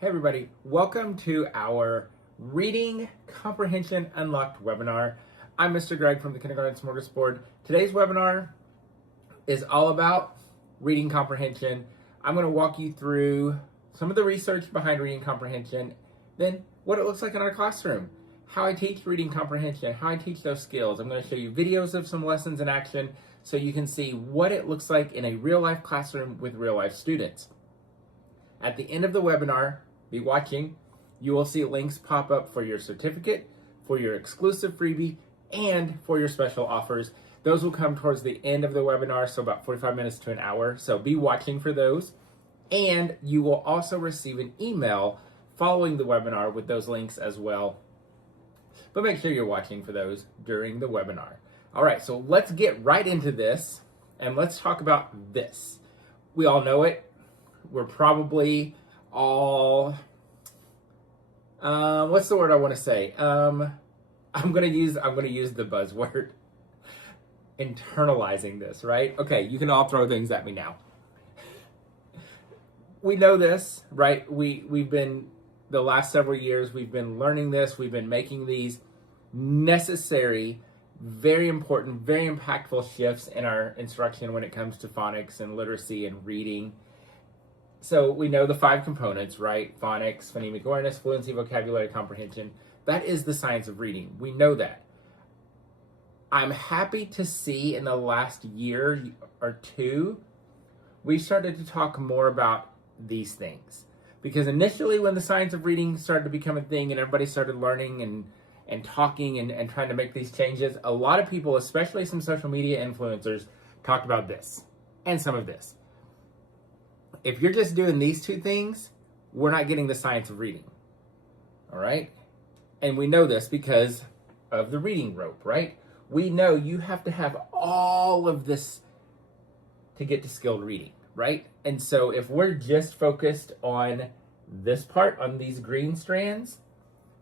Hey everybody, welcome to our Reading Comprehension Unlocked webinar. I'm Mr. Greg from the Kindergarten Smorgasbord. Today's webinar is all about reading comprehension. I'm going to walk you through some of the research behind reading comprehension, then what it looks like in our classroom, how I teach reading comprehension, how I teach those skills. I'm going to show you videos of some lessons in action so you can see what it looks like in a real-life classroom with real-life students. At the end of the webinar, be watching, you will see links pop up for your certificate, for your exclusive freebie, and for your special offers. Those will come towards the end of the webinar, so about 45 minutes to an hour. So be watching for those. And you will also receive an email following the webinar with those links as well. But make sure you're watching for those during the webinar. All right, so let's get right into this, and let's talk about this. We all know it. We're probably all, what's the word I want to say? I'm gonna use the buzzword, internalizing this, right? Okay, you can all throw things at me now. We know this, right? We've been, the last several years, we've been learning this. We've been making these necessary, very important, very impactful shifts in our instruction when it comes to phonics and literacy and reading. So we know the 5 components, right? Phonics, phonemic awareness, fluency, vocabulary, comprehension. That is the science of reading. We know that. I'm happy to see in the last year or two, we started to talk more about these things. Because initially when the science of reading started to become a thing and everybody started learning and talking and trying to make these changes, a lot of people, especially some social media influencers, talked about this and some of this. If you're just doing these 2 things, we're not getting the science of reading, all right? And we know this because of the reading rope, right? We know you have to have all of this to get to skilled reading, right? And so if we're just focused on this part, on these green strands,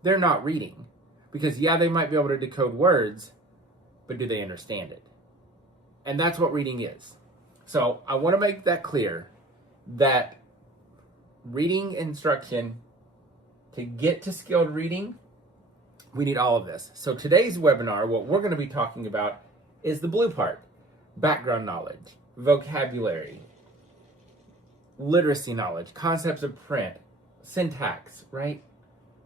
they're not reading. Because yeah, they might be able to decode words, but do they understand it? And that's what reading is. So I want to make that clear, that reading instruction, to get to skilled reading, we need all of this. So today's webinar, what we're going to be talking about is the blue part: background knowledge, vocabulary, literacy knowledge, concepts of print, syntax, right?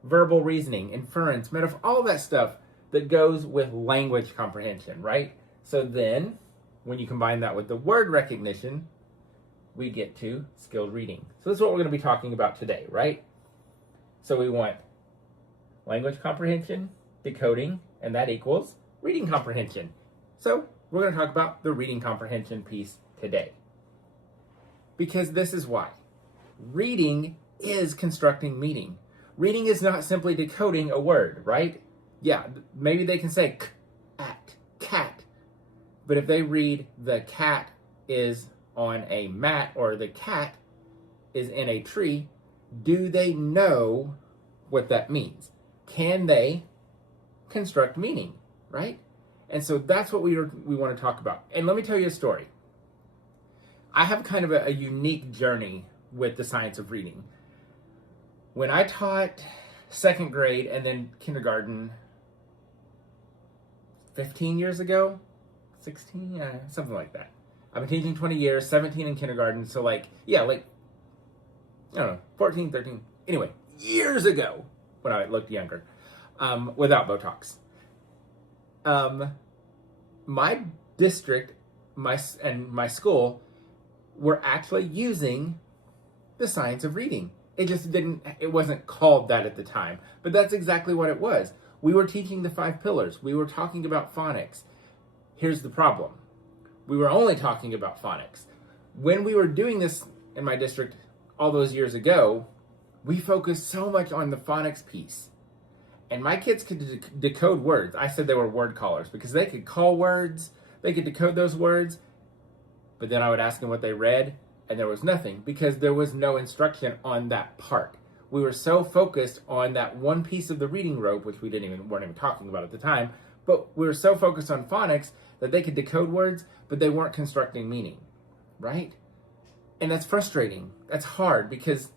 Verbal reasoning, inference, metaphor, all that stuff that goes with language comprehension, right? So then, when you combine that with the word recognition, we get to skilled reading. So this is what we're going to be talking about today, right? So we want language comprehension, decoding, and that equals reading comprehension. So we're going to talk about the reading comprehension piece today. Because this is why. Reading is constructing meaning. Reading is not simply decoding a word, right? Yeah, maybe they can say k-at, cat. But if they read the cat is on a mat or the cat is in a tree, do they know what that means? Can they construct meaning, right? And so that's what we want to talk about. And let me tell you a story. I have kind of a unique journey with the science of reading. When I taught 2nd grade and then kindergarten 15 years ago, 16, yeah, something like that. I've been teaching 20 years, 17 in kindergarten, so I don't know, 14, 13, anyway, years ago when I looked younger, without Botox. My district, my school were actually using the science of reading. It wasn't called that at the time, but that's exactly what it was. We were teaching the 5 pillars. We were talking about phonics. Here's the problem. We were only talking about phonics. When we were doing this in my district all those years ago, we focused so much on the phonics piece. And my kids could decode words. I said they were word callers because they could call words, they could decode those words, but then I would ask them what they read, and there was nothing because there was no instruction on that part. We were so focused on that one piece of the reading rope, which we weren't even talking about at the time, but we were so focused on phonics that they could decode words, but they weren't constructing meaning, right? And that's frustrating. That's hard because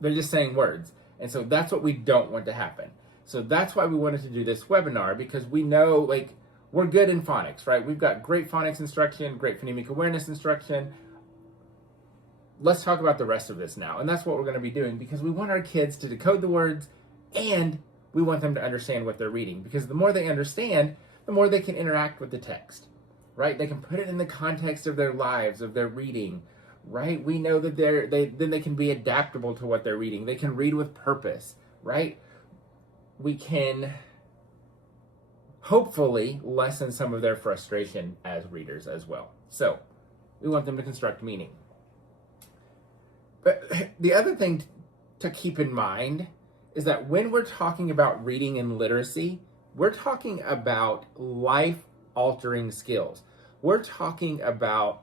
They're just saying words. And so that's what we don't want to happen. So that's why we wanted to do this webinar, because we know, like, we're good in phonics, right? We've got great phonics instruction, great phonemic awareness instruction. Let's talk about the rest of this now. And that's what we're going to be doing, because we want our kids to decode the words, and we want them to understand what they're reading, because the more they understand, the more they can interact with the text, right? They can put it in the context of their lives, of their reading, right? We know that then they can be adaptable to what they're reading. They can read with purpose, right? We can hopefully lessen some of their frustration as readers as well. So we want them to construct meaning. But the other thing to keep in mind is that when we're talking about reading and literacy, we're talking about life-altering skills. We're talking about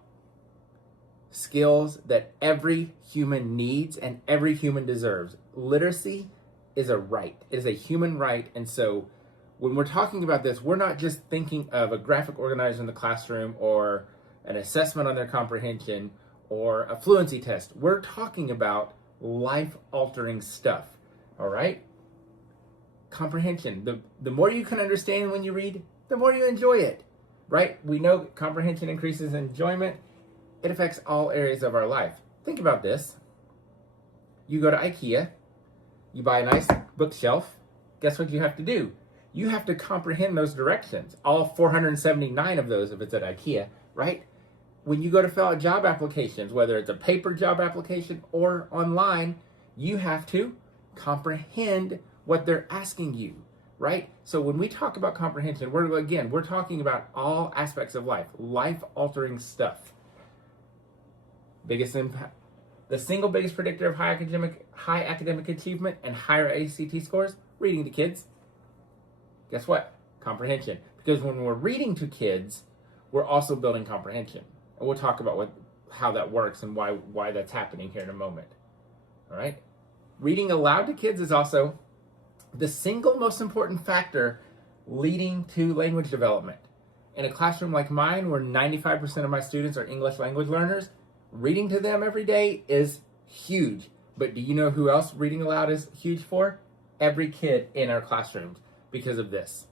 skills that every human needs and every human deserves. Literacy is a right. It is a human right. And so when we're talking about this, we're not just thinking of a graphic organizer in the classroom or an assessment on their comprehension or a fluency test. We're talking about life-altering stuff, all right? Comprehension. The more you can understand when you read, the more you enjoy it, right? We know comprehension increases enjoyment. It affects all areas of our life. Think about this. You go to IKEA, you buy a nice bookshelf. Guess what you have to do? You have to comprehend those directions, all 479 of those if it's at IKEA, right? When you go to fill out job applications, whether it's a paper job application or online, you have to comprehend what they're asking you, right? So when we talk about comprehension, we're talking about all aspects of life, life-altering stuff. Biggest impact. The single biggest predictor of high academic achievement and higher ACT scores, reading to kids. Guess what? Comprehension. Because when we're reading to kids, we're also building comprehension. And we'll talk about how that works and why that's happening here in a moment. All right? Reading aloud to kids is also the single most important factor leading to language development. In a classroom like mine, where 95% of my students are English language learners, reading to them every day is huge. But do you know who else reading aloud is huge for? Every kid in our classrooms, because of this.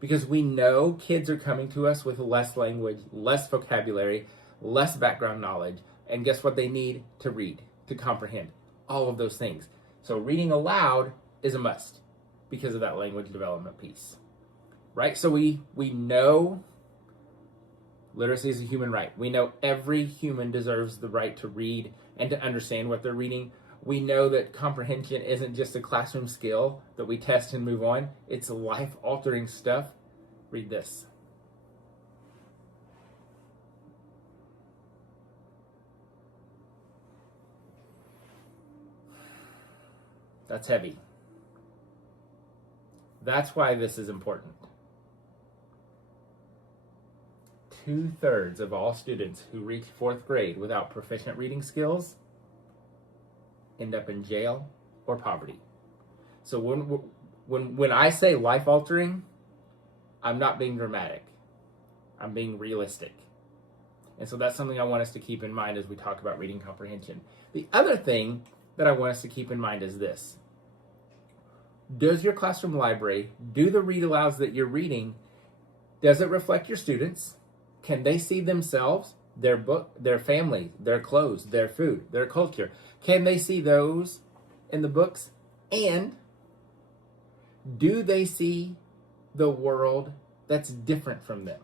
Because we know kids are coming to us with less language, less vocabulary, less background knowledge, and guess what they need to read, to comprehend? All of those things. So reading aloud is a must because of that language development piece, right? So we know literacy is a human right. We know every human deserves the right to read and to understand what they're reading. We know that comprehension isn't just a classroom skill that we test and move on. It's life-altering stuff. Read this. That's heavy. That's why this is important. 2/3 of all students who reach 4th grade without proficient reading skills end up in jail or poverty. So when I say life-altering, I'm not being dramatic. I'm being realistic. And so that's something I want us to keep in mind as we talk about reading comprehension. The other thing that I want us to keep in mind is this. Does your classroom library, do the read alouds that you're reading, does it reflect your students? Can they see themselves, their book, their family, their clothes, their food, their culture? Can they see those in the books? And do they see the world that's different from them?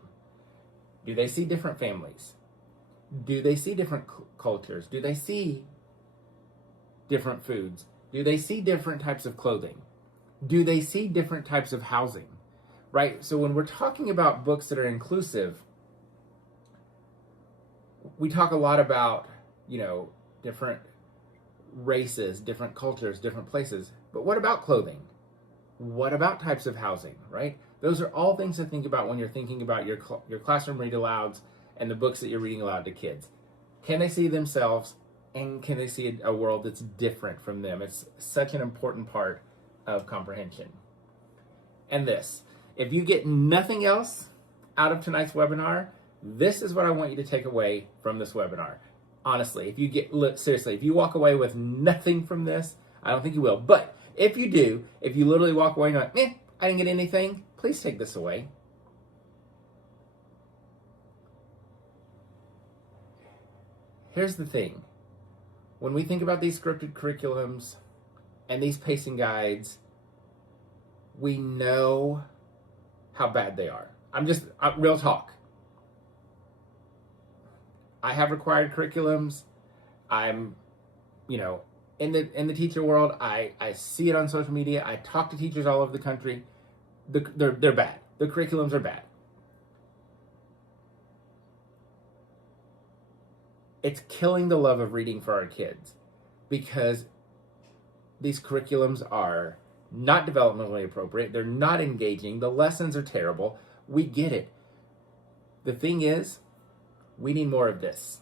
Do they see different families? Do they see different cultures? Do they see different foods? Do they see different types of clothing? Do they see different types of housing? Right? So when we're talking about books that are inclusive, we talk a lot about, different races, different cultures, different places. But what about clothing? What about types of housing, right? Those are all things to think about when you're thinking about your classroom read alouds and the books that you're reading aloud to kids. Can they see themselves, and can they see a world that's different from them? It's such an important part of comprehension. And this, if you get nothing else out of tonight's webinar, this is what I want you to take away from this webinar. Honestly, if you walk away with nothing from this, I don't think you will. But if you do, if you literally walk away and you're like, I didn't get anything, please take this away. Here's the thing. When we think about these scripted curriculums and these pacing guides, we know how bad they are. I'm real talk. I have required curriculums. I'm, in the teacher world, I see it on social media. I talk to teachers all over the country. They're bad. The curriculums are bad. It's killing the love of reading for our kids because these curriculums are not developmentally appropriate. They're not engaging. The lessons are terrible. We get it. The thing is, we need more of this.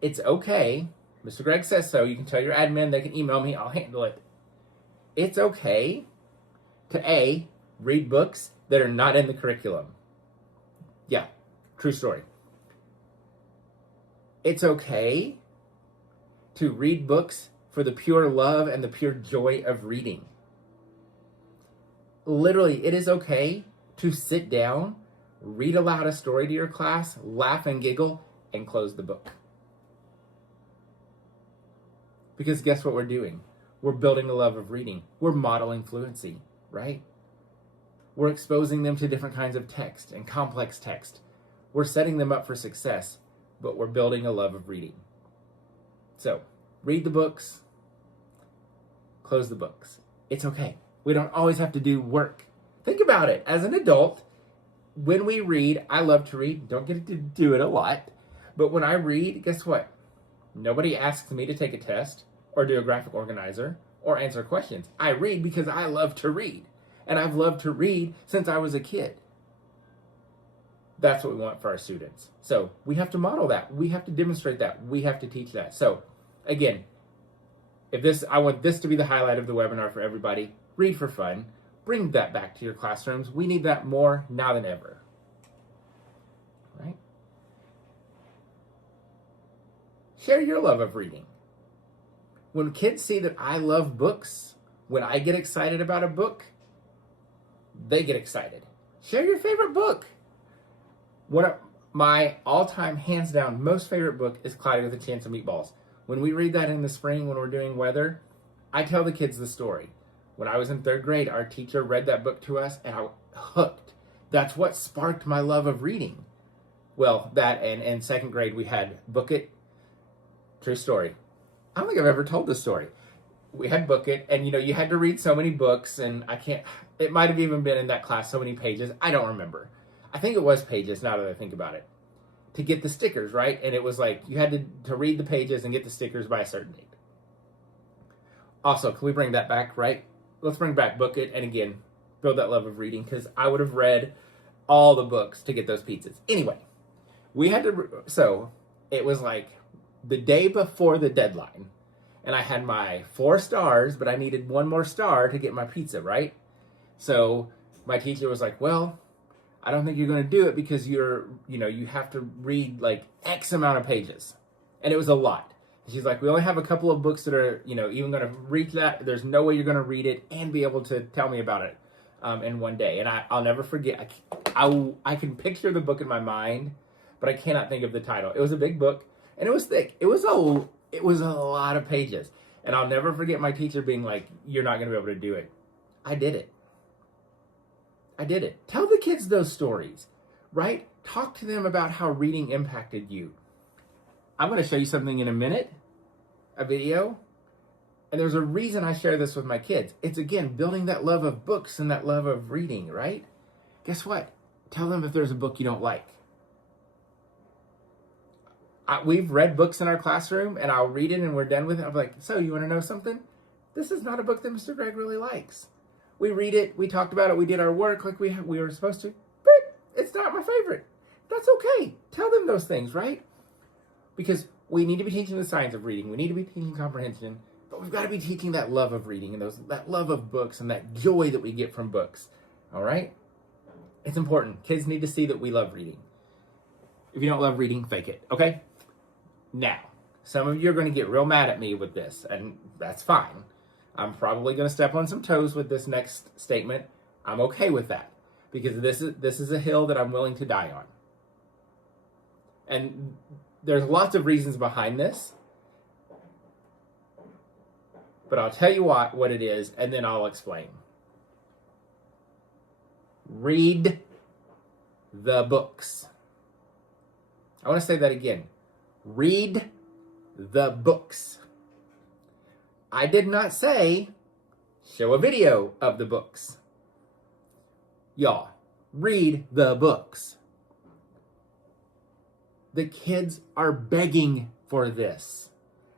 It's okay. Mr. Greg says so. You can tell your admin. They can email me. I'll handle it. It's okay to read books that are not in the curriculum. Yeah, true story. It's okay to read books for the pure love and the pure joy of reading. Literally, it is okay to sit down, read aloud a story to your class, laugh and giggle, and close the book. Because guess what we're doing? We're building a love of reading. We're modeling fluency, right? We're exposing them to different kinds of text and complex text. We're setting them up for success, but we're building a love of reading. So, read the books, close the books. It's okay. We don't always have to do work. Think about it. As an adult, when we read, I love to read. Don't get to do it a lot. But when I read, guess what? Nobody asks me to take a test or do a graphic organizer or answer questions. I read because I love to read. And I've loved to read since I was a kid. That's what we want for our students. So we have to model that. We have to demonstrate that. We have to teach that. So again, I want this to be the highlight of the webinar for everybody. Read for fun. Bring that back to your classrooms. We need that more now than ever. Right? Share your love of reading. When kids see that I love books, when I get excited about a book, they get excited. Share your favorite book. One of my all-time, hands down, most favorite book is Cloudy with a Chance of Meatballs. When we read that in the spring, when we're doing weather, I tell the kids the story. When I was in 3rd grade, our teacher read that book to us, and I was hooked. That's what sparked my love of reading. Well, that and in 2nd grade, we had Book It. True story. I don't think I've ever told this story. We had Book It, and you had to read so many books, and it might have even been in that class, so many pages. I don't remember. I think it was pages, now that I think about it, to get the stickers, right? And it was like, you had to read the pages and get the stickers by a certain date. Also, can we bring that back, right? Let's bring back Book It, and again, build that love of reading, because I would have read all the books to get those pizzas. Anyway, so it was like the day before the deadline, and I had my 4 stars, but I needed 1 more star to get my pizza, right? So my teacher was like, well, I don't think you're going to do it because you have to read like X amount of pages. And it was a lot. She's like, we only have a couple of books that are, even going to reach that. There's no way you're going to read it and be able to tell me about it in one day. And I'll never forget. I can picture the book in my mind, but I cannot think of the title. It was a big book and it was thick. It was a lot of pages. And I'll never forget my teacher being like, you're not going to be able to do it. I did it. Tell the kids those stories, right? Talk to them about how reading impacted you. I'm going to show you something in a minute, a video. And there's a reason I share this with my kids. It's, again, building that love of books and that love of reading, right? Guess what? Tell them if there's a book you don't like. We've read books in our classroom, and I'll read it, and we're done with it. I'm like, so you want to know something? This is not a book that Mr. Greg really likes. We read it, we talked about it, we did our work like we were supposed to, but it's not my favorite. That's okay. Tell them those things, right? Because we need to be teaching the science of reading. We need to be teaching comprehension, but we've got to be teaching that love of reading and that love of books and that joy that we get from books, all right? It's important. Kids need to see that we love reading. If you don't love reading, fake it, okay? Now, Some of you are going to get real mad at me with this, and that's fine. I'm probably going to step on some toes with this next statement. I'm okay with that, because this is a hill that I'm willing to die on. And there's lots of reasons behind this, but I'll tell you what it is, and then I'll explain. Read the books. I want to say that again. Read the books. I did not say show a video of the books. Y'all, read the books. The kids are begging for this.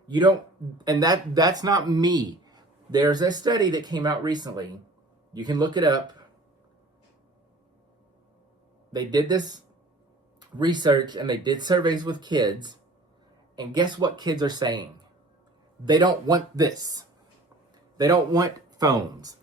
You don't, and that's not me. There's a study that came out recently. You can look it up. They did this research and they did surveys with kids. And guess what kids are saying? They don't want this. They don't want phones.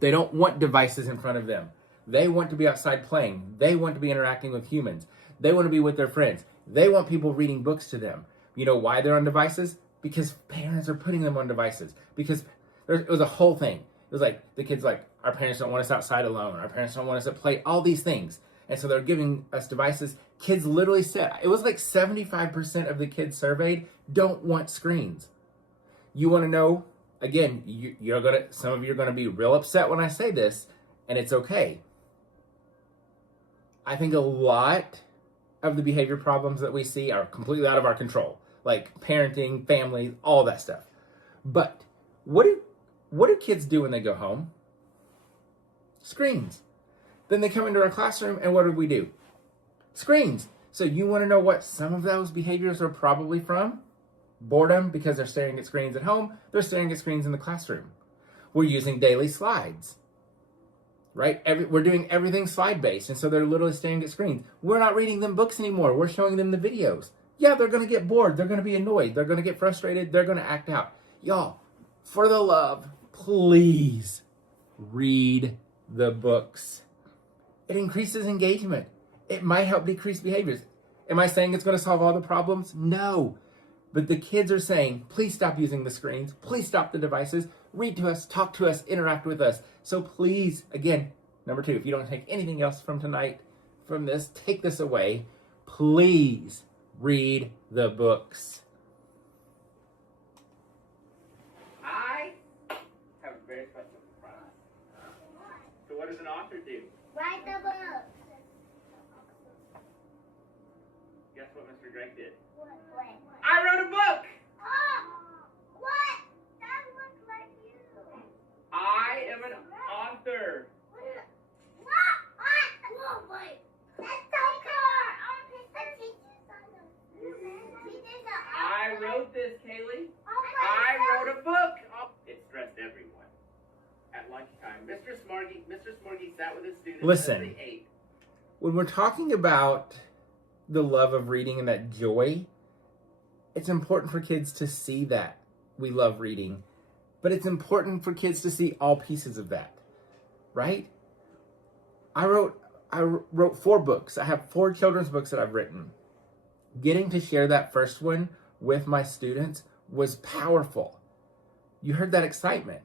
They don't want devices in front of them. They want to be outside playing. They want to be interacting with humans. They want to be with their friends. They want people reading books to them. You know why they're on devices? Because parents are putting them on devices. Because it was a whole thing. It was like, the kids like, our parents don't want us outside alone. Our parents don't want us to play, all these things. And so they're giving us devices. Kids literally said, it was like 75% of the kids surveyed don't want screens. You want to know, again, some of you are going to be real upset when I say this, and it's okay. I think a lot of the behavior problems that we see are completely out of our control, like parenting, families, all that stuff. But what do kids do when they go home? Screens. Then they come into our classroom, and what do? Screens. So you want to know what some of those behaviors are probably from? Boredom, because they're staring at screens at home. They're staring at screens in the classroom. We're using daily slides, right? We're doing everything slide-based, and so they're literally staring at screens. We're not reading them books anymore. We're showing them the videos. Yeah, they're going to get bored. They're going to be annoyed. They're going to get frustrated. They're going to act out. Y'all, for the love, please read the books. It increases engagement. It might help decrease behaviors. Am I saying it's going to solve all the problems? No. But the kids are saying, please stop using the screens. Please stop the devices. Read to us, talk to us, interact with us. So please, again, number 2, if you don't take anything else from tonight, from this, take this away. Please read the books. I have a very special surprise. So what does an author do? Write the book. Guess what Mr. Greg did? What? I wrote a book! Oh! What? That looks like you. I am an author. What? Whoa, wait. That's so cool. The teacher's on the... I wrote this, Kaylee. Oh, I wrote a book. Oh, it stressed everyone. At lunchtime, Mr. Smorgy sat with his students. Listen, as they ate. When we're talking about the love of reading and that joy, it's important for kids to see that we love reading, but it's important for kids to see all pieces of that, right? I wrote 4 books. I have 4 children's books that I've written. Getting to share that first one with my students was powerful. You heard that excitement.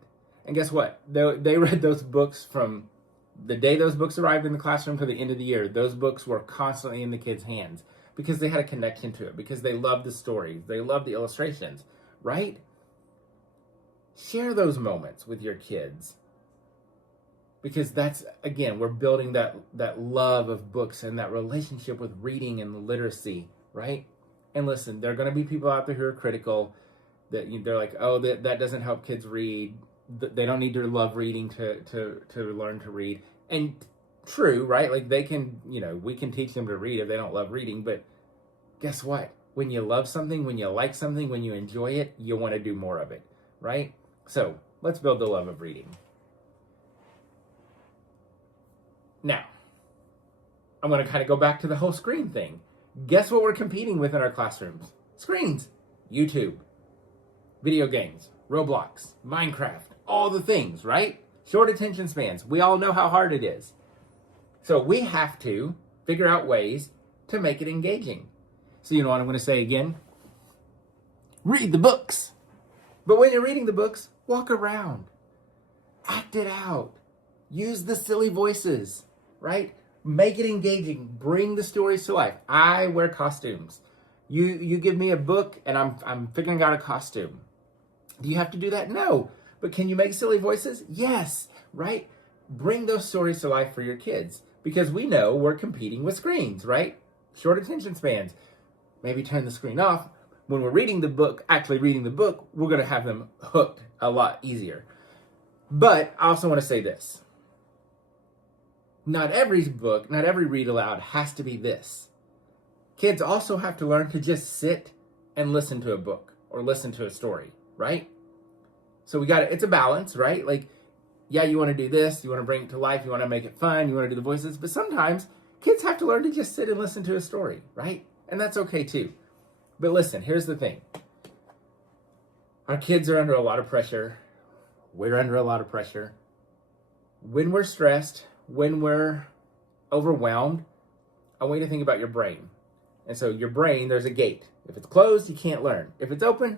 And guess what? They read those books from the day those books arrived in the classroom to the end of the year. Those books were constantly in the kids' hands because they had a connection to it, because they loved the stories, they loved the illustrations, right? Share those moments with your kids, because that's, again, we're building that love of books and that relationship with reading and literacy, right? And listen, there are going to be people out there who are critical, that they're like, oh, that doesn't help kids read. They don't need to love reading to learn to read. And true, right? Like they can, we can teach them to read if they don't love reading. But guess what? When you love something, when you like something, when you enjoy it, you want to do more of it, right? So let's build the love of reading. Now, I'm going to kind of go back to the whole screen thing. Guess what we're competing with in our classrooms? Screens. YouTube. Video games. Roblox. Minecraft. All the things, right? Short attention spans. We all know how hard it is. So we have to figure out ways to make it engaging. So you know what I'm going to say again? read the books. But when you're reading the books, walk around. Act it out. Use the silly voices, right? Make it engaging. Bring the stories to life. I wear costumes. You give me a book and I'm figuring out a costume. Do you have to do that? No. But can you make silly voices? Yes, right? Bring those stories to life for your kids because we know we're competing with screens, right? Short attention spans. Maybe turn the screen off. When we're reading the book, actually reading the book, we're going to have them hooked a lot easier. But I also want to say this. Not every book, not every read aloud has to be this. Kids also have to learn to just sit and listen to a book or listen to a story, right? So it's a balance, right? Like, yeah, you want to do this, you want to bring it to life, you want to make it fun, you want to do the voices, but sometimes kids have to learn to just sit and listen to a story, right? And that's okay too. But listen, here's the thing. Our kids are under a lot of pressure. We're under a lot of pressure. When we're stressed, when we're overwhelmed, I want you to think about your brain. And so your brain, there's a gate. If it's closed, you can't learn. If it's open,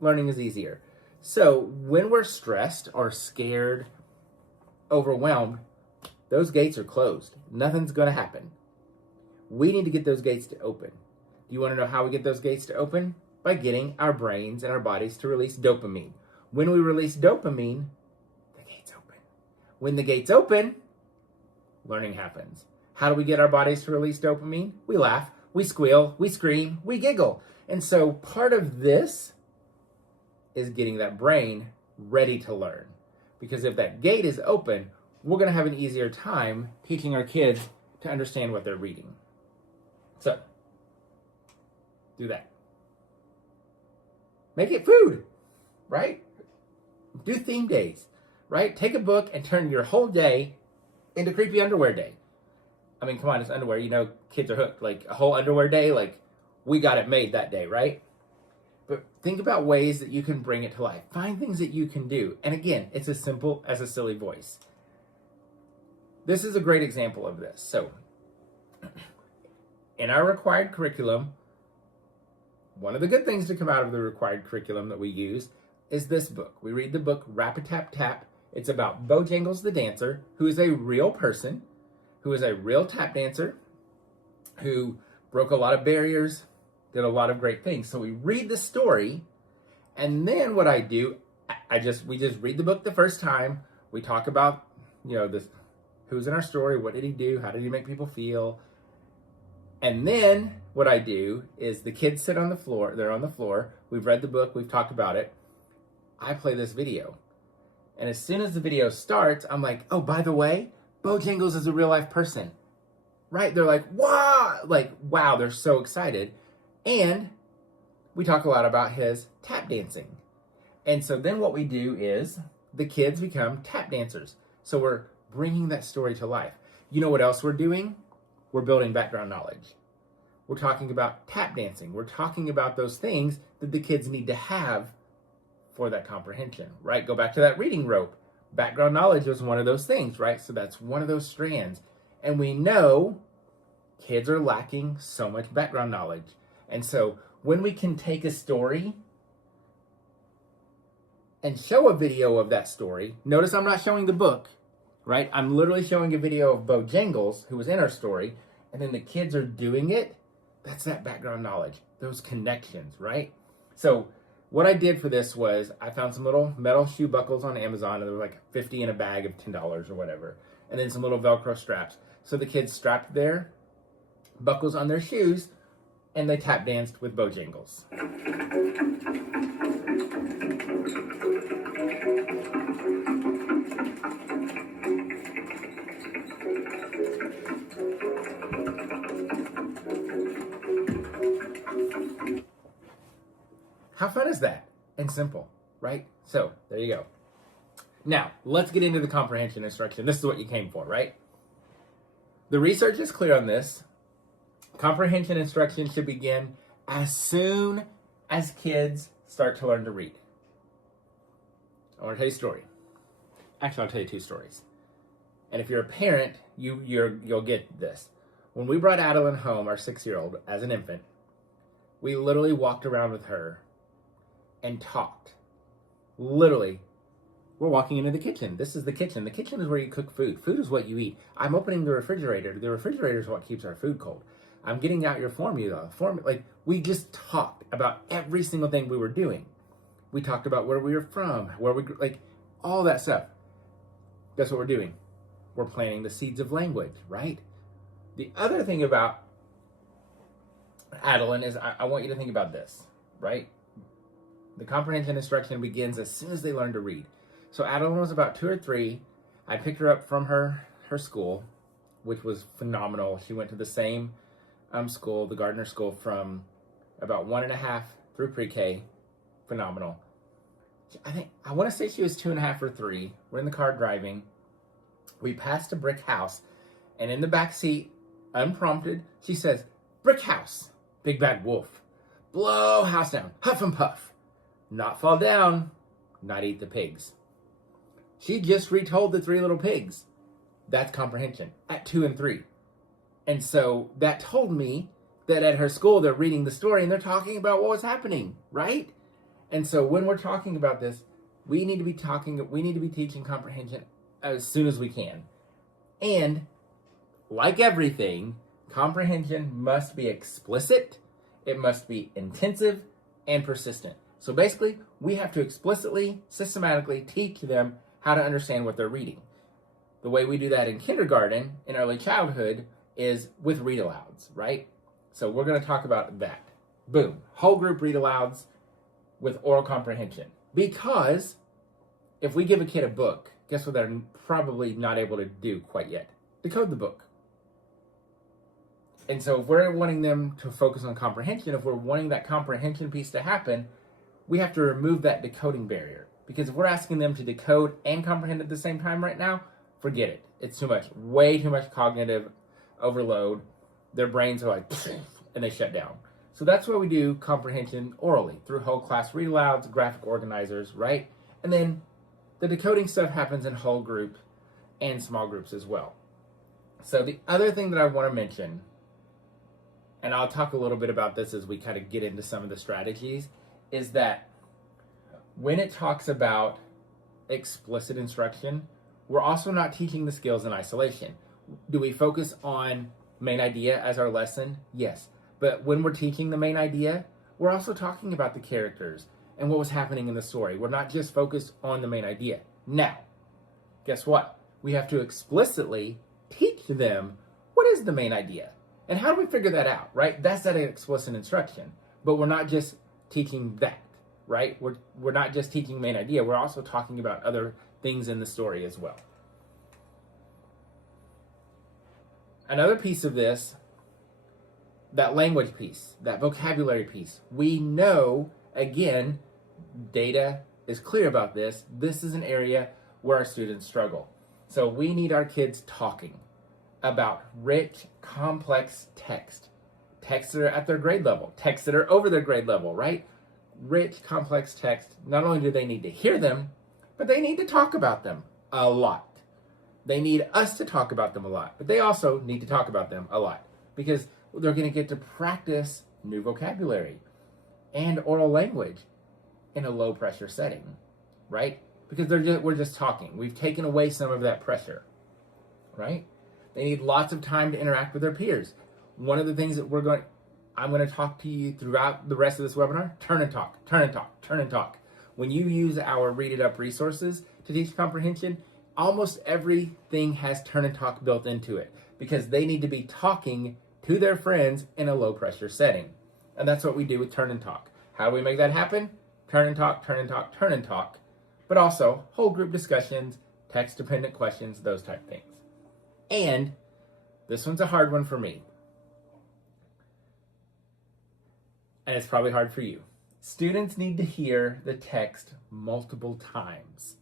learning is easier. So when we're stressed or scared, overwhelmed, those gates are closed. Nothing's going to happen. We need to get those gates to open. Do you want to know how we get those gates to open? By getting our brains and our bodies to release dopamine. When we release dopamine, the gates open. When the gates open, learning happens. How do we get our bodies to release dopamine? We laugh, we squeal, we scream, we giggle. And so part of this is getting that brain ready to learn. Because if that gate is open, we're going to have an easier time teaching our kids to understand what they're reading. So, do that. Make it food, right? Do theme days, right? Take a book and turn your whole day into Creepy Underwear Day. I mean, come on, it's underwear. You know, kids are hooked. Like, a whole underwear day, like, we got it made that day, right? But think about ways that you can bring it to life. Find things that you can do. And again, it's as simple as a silly voice. This is a great example of this. So, in our required curriculum, one of the good things to come out of the required curriculum that we use is this book. We read the book Rap-a-Tap-Tap. It's about Bojangles the dancer, who is a real person, who is a real tap dancer, who broke a lot of barriers, did a lot of great things. So we read the story, and then what I do, we just read the book the first time. We talk about, this, who's in our story, what did he do, how did he make people feel, and then what I do is the kids sit on the floor. They're on the floor. We've read the book. We've talked about it. I play this video. And as soon as the video starts, I'm like, oh, by the way, Bojangles is a real life person. Right? They're like, wow. Like, wow, they're so excited. And we talk a lot about his tap dancing. And so then what we do is the kids become tap dancers. So we're bringing that story to life. You know what else we're doing? We're building background knowledge. We're talking about tap dancing. We're talking about those things that the kids need to have for that comprehension, right? Go back to that reading rope. Background knowledge was one of those things, right? So that's one of those strands. And we know kids are lacking so much background knowledge. And so when we can take a story and show a video of that story, notice I'm not showing the book, right? I'm literally showing a video of Bojangles, who was in our story, and then the kids are doing it. That's that background knowledge, those connections, right? So what I did for this was I found some little metal shoe buckles on Amazon, and they were like 50 in a bag of $10 or whatever, and then some little Velcro straps. So the kids strapped their buckles on their shoes, and they tap danced with Bojangles. How fun is that? And simple, right? So, there you go. Now, let's get into the comprehension instruction. This is what you came for, right? The research is clear on this. Comprehension instruction should begin as soon as kids start to learn to read. I want to tell you a story. Actually, I'll tell you two stories. And if you're a parent, you'll get this. When we brought Adeline home, our 6-year-old, as an infant, we literally walked around with her and talked. Literally, we're walking into the kitchen. This is the kitchen. The kitchen is where you cook food. Food is what you eat. I'm opening the refrigerator. The refrigerator is what keeps our food cold. I'm getting out your formula. We just talked about every single thing we were doing. We talked about where we were from, all that stuff. That's what we're doing. We're planting the seeds of language, right? The other thing about Adeline is I want you to think about this, right? The comprehension instruction begins as soon as they learn to read. So Adeline was about 2 or 3. I picked her up from her school, which was phenomenal. She went to the same school, the Gardner School, from about 1.5 through pre-K. Phenomenal. I want to say she was 2.5 or 3. We're in the car driving. We passed a brick house, and in the back seat, unprompted, she says, "Brick house, big bad wolf. Blow house down, huff and puff. Not fall down, not eat the pigs." She just retold the 3 little pigs. That's comprehension at 2 and 3. And so that told me that at her school, they're reading the story and they're talking about what was happening, right? And so when we're talking about this, we need to be teaching comprehension as soon as we can. And like everything, comprehension must be explicit, it must be intensive, and persistent. So basically, we have to explicitly, systematically teach them how to understand what they're reading. The way we do that in kindergarten, in early childhood, is with read-alouds, right? So we're going to talk about that. Boom. Whole group read-alouds with oral comprehension. Because if we give a kid a book, guess what they're probably not able to do quite yet? Decode the book. And so if we're wanting them to focus on comprehension, if we're wanting that comprehension piece to happen, we have to remove that decoding barrier. Because if we're asking them to decode and comprehend at the same time right now, forget it. It's too much, way too much cognitive overload. Their brains are like, and they shut down. So that's why we do comprehension orally, through whole class read-alouds, graphic organizers, right? And then the decoding stuff happens in whole group and small groups as well. So the other thing that I want to mention, and I'll talk a little bit about this as we kind of get into some of the strategies, is that when it talks about explicit instruction, we're also not teaching the skills in isolation. Do we focus on main idea as our lesson? Yes. But when we're teaching the main idea, we're also talking about the characters and what was happening in the story. We're not just focused on the main idea. Now, guess what? We have to explicitly teach them what is the main idea. And how do we figure that out, right? That's that explicit instruction. But we're not just teaching that, right? We're not just teaching main idea. We're also talking about other things in the story as well. Another piece of this, that language piece, that vocabulary piece. We know, again, data is clear about this. This is an area where our students struggle. So we need our kids talking about rich, complex text. Texts that are at their grade level. Texts that are over their grade level, right? Rich, complex text. Not only do they need to hear them, but they need to talk about them a lot. They need us to talk about them a lot, but they also need to talk about them a lot because they're going to get to practice new vocabulary and oral language in a low pressure setting, right? Because we're just talking. We've taken away some of that pressure, right? They need lots of time to interact with their peers. One of the things that I'm going to talk to you throughout the rest of this webinar, turn and talk, turn and talk, turn and talk. When you use our Read It Up resources to teach comprehension, almost everything has turn and talk built into it because they need to be talking to their friends in a low pressure setting. And that's what we do with turn and talk. How do we make that happen? Turn and talk, turn and talk, turn and talk. But also whole group discussions, text dependent questions, those type things. And this one's a hard one for me. And it's probably hard for you. Students need to hear the text multiple times.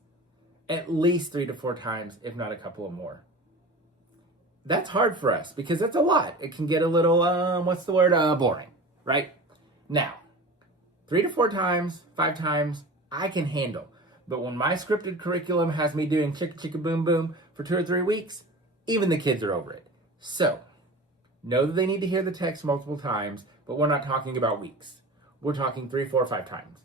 At least 3 to 4 times, if not a couple of more. That's hard for us because that's a lot. It can get a little, boring, right? Now, 3 to 4 times, 5 times, I can handle. But when my scripted curriculum has me doing chicka chicka boom boom for 2 or 3 weeks, even the kids are over it. So, know that they need to hear the text multiple times, but we're not talking about weeks. We're talking 3, 4, 5 times.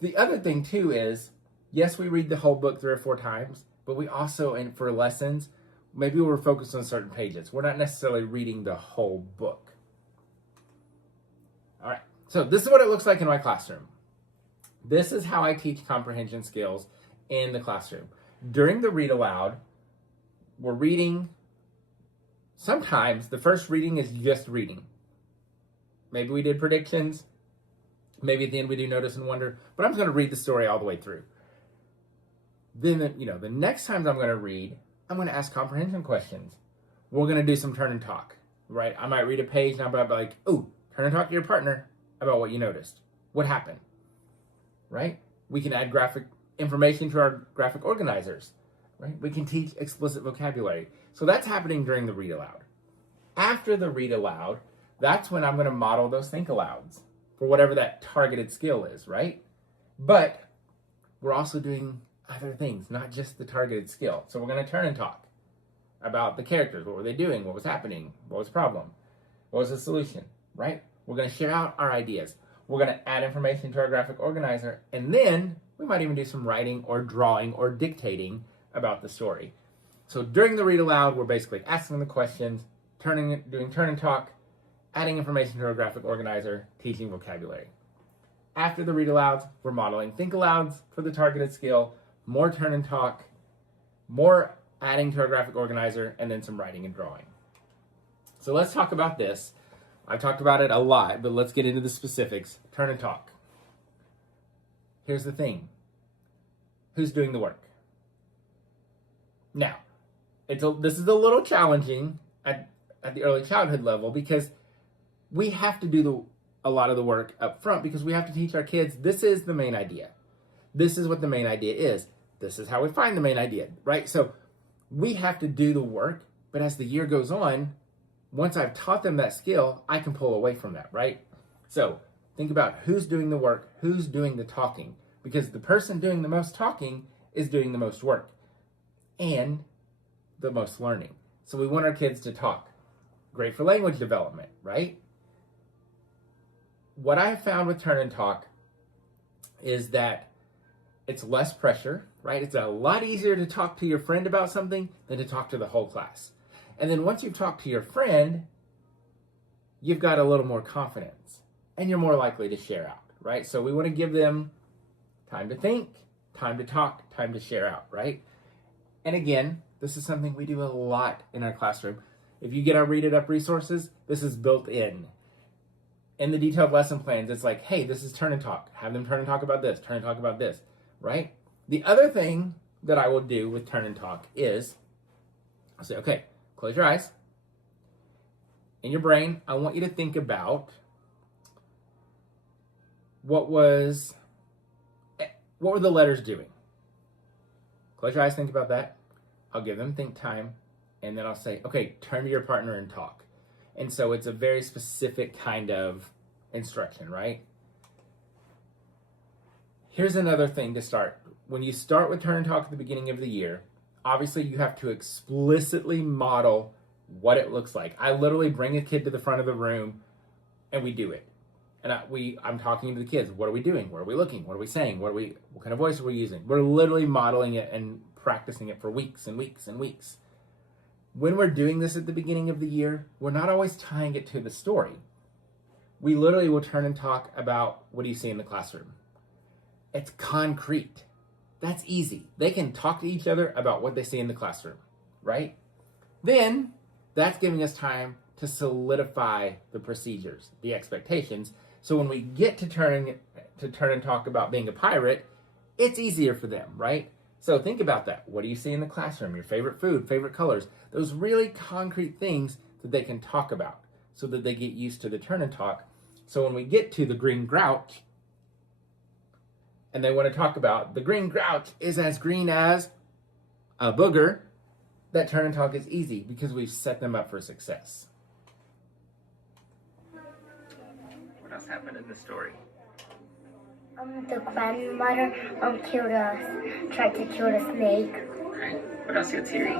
The other thing too is, yes, we read the whole book 3 or 4 times, but we also, and for lessons, maybe we're focused on certain pages. We're not necessarily reading the whole book. All right, so this is what it looks like in my classroom. This is how I teach comprehension skills in the classroom. During the read aloud, we're reading. Sometimes the first reading is just reading. Maybe we did predictions. Maybe at the end we do notice and wonder, but I'm just going to read the story all the way through. Then, the next time I'm going to read, I'm going to ask comprehension questions. We're going to do some turn and talk, right? I might read a page and I'm about like, oh, turn and talk to your partner about what you noticed. What happened, right? We can add graphic information to our graphic organizers, right? We can teach explicit vocabulary. So that's happening during the read aloud. After the read aloud, that's when I'm going to model those think alouds for whatever that targeted skill is, right? But we're also doing other things, not just the targeted skill. So we're going to turn and talk about the characters. What were they doing? What was happening? What was the problem? What was the solution, right? We're going to share out our ideas. We're going to add information to our graphic organizer, and then we might even do some writing or drawing or dictating about the story. So during the read aloud, we're basically asking the questions, doing turn and talk, adding information to our graphic organizer, teaching vocabulary. After the read alouds, we're modeling think alouds for the targeted skill, more turn and talk, more adding to our graphic organizer, and then some writing and drawing. So let's talk about this. I've talked about it a lot, but let's get into the specifics. Turn and talk. Here's the thing. Who's doing the work? Now, this is a little challenging at the early childhood level because we have to do a lot of the work up front because we have to teach our kids this is the main idea. This is what the main idea is. This is how we find the main idea, right? So we have to do the work, but as the year goes on, once I've taught them that skill, I can pull away from that, right? So think about who's doing the work, who's doing the talking, because the person doing the most talking is doing the most work and the most learning. So we want our kids to talk. Great for language development, right? What I have found with turn and talk is that it's less pressure, right? It's a lot easier to talk to your friend about something than to talk to the whole class. And then once you've talked to your friend, you've got a little more confidence and you're more likely to share out, right? So we want to give them time to think, time to talk, time to share out, right? And again, this is something we do a lot in our classroom. If you get our Read It Up resources, this is built in. In the detailed lesson plans, it's like, hey, this is turn and talk. Have them turn and talk about this, turn and talk about this, right? The other thing that I will do with turn and talk is, I'll say, okay, close your eyes. In your brain, I want you to think about what were the letters doing? Close your eyes, think about that. I'll give them think time, and then I'll say, okay, turn to your partner and talk. And so it's a very specific kind of instruction, right? Here's another thing to start. When you start with turn and talk at the beginning of the year, obviously you have to explicitly model what it looks like. I literally bring a kid to the front of the room and we do it. And I'm talking to the kids. What are we doing? Where are we looking? What are we saying? What kind of voice are we using? We're literally modeling it and practicing it for weeks and weeks and weeks. When we're doing this at the beginning of the year, we're not always tying it to the story. We literally will turn and talk about what do you see in the classroom. It's concrete. That's easy. They can talk to each other about what they see in the classroom, right? Then that's giving us time to solidify the procedures, the expectations. So when we get to turn and talk about being a pirate, it's easier for them, right? So think about that. What do you see in the classroom? Your favorite food, favorite colors, those really concrete things that they can talk about so that they get used to the turn and talk. So when we get to the green grouch and they want to talk about the green grouch is as green as a booger, that turn and talk is easy because we've set them up for success. What else happened in the story? The grandmother tried to kill the snake. Okay. What else you hearing?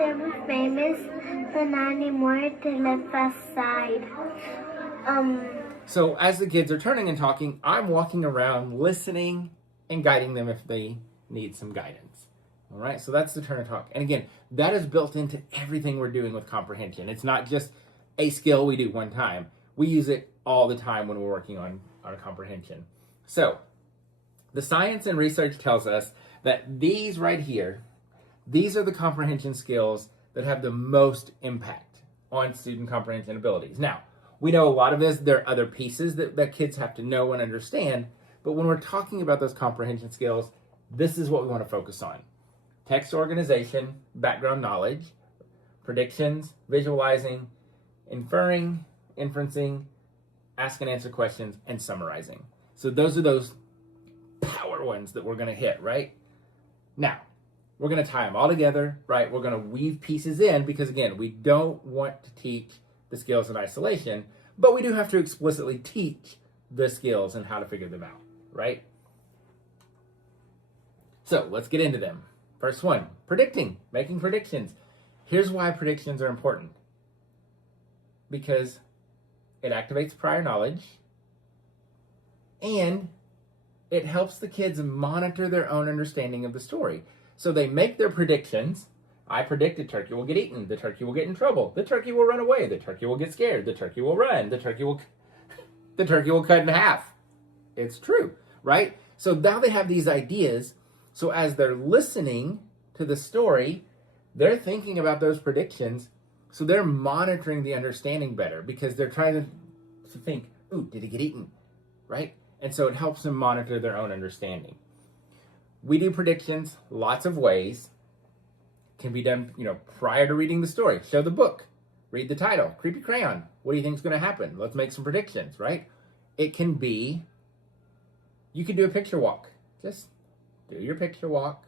they were famous, but not anymore. They live outside. So as the kids are turning and talking, I'm walking around listening and guiding them if they need some guidance. All right, so that's the turn and talk. And again, that is built into everything we're doing with comprehension. It's not just a skill we do one time. We use it all the time when we're working on our comprehension. So the science and research tells us that these right here, these are the comprehension skills that have the most impact on student comprehension abilities. Now, we know a lot of this. There are other pieces that kids have to know and understand, but when we're talking about those comprehension skills, this is what we want to focus on. Text organization, background knowledge, predictions, visualizing, inferring, inferencing, ask and answer questions, and summarizing. So those are those power ones that we're going to hit, right? Now, we're going to tie them all together, right? We're going to weave pieces in because, again, we don't want to teach the skills in isolation, but we do have to explicitly teach the skills and how to figure them out, right? So let's get into them. First one, predicting, making predictions. Here's why predictions are important. Because it activates prior knowledge and it helps the kids monitor their own understanding of the story. So they make their predictions. I predict the turkey will get eaten. The turkey will get in trouble. The turkey will run away. The turkey will get scared. The turkey will run. The turkey will cut in half. It's true, right? So now they have these ideas. So as they're listening to the story, they're thinking about those predictions. So they're monitoring the understanding better because they're trying to think, ooh, did he get eaten, right? And so it helps them monitor their own understanding. We do predictions lots of ways. Can be done, prior to reading the story. Show the book. Read the title. Creepy crayon. What do you think is going to happen? Let's make some predictions, right? It can be, you could do a picture walk. Just do your picture walk,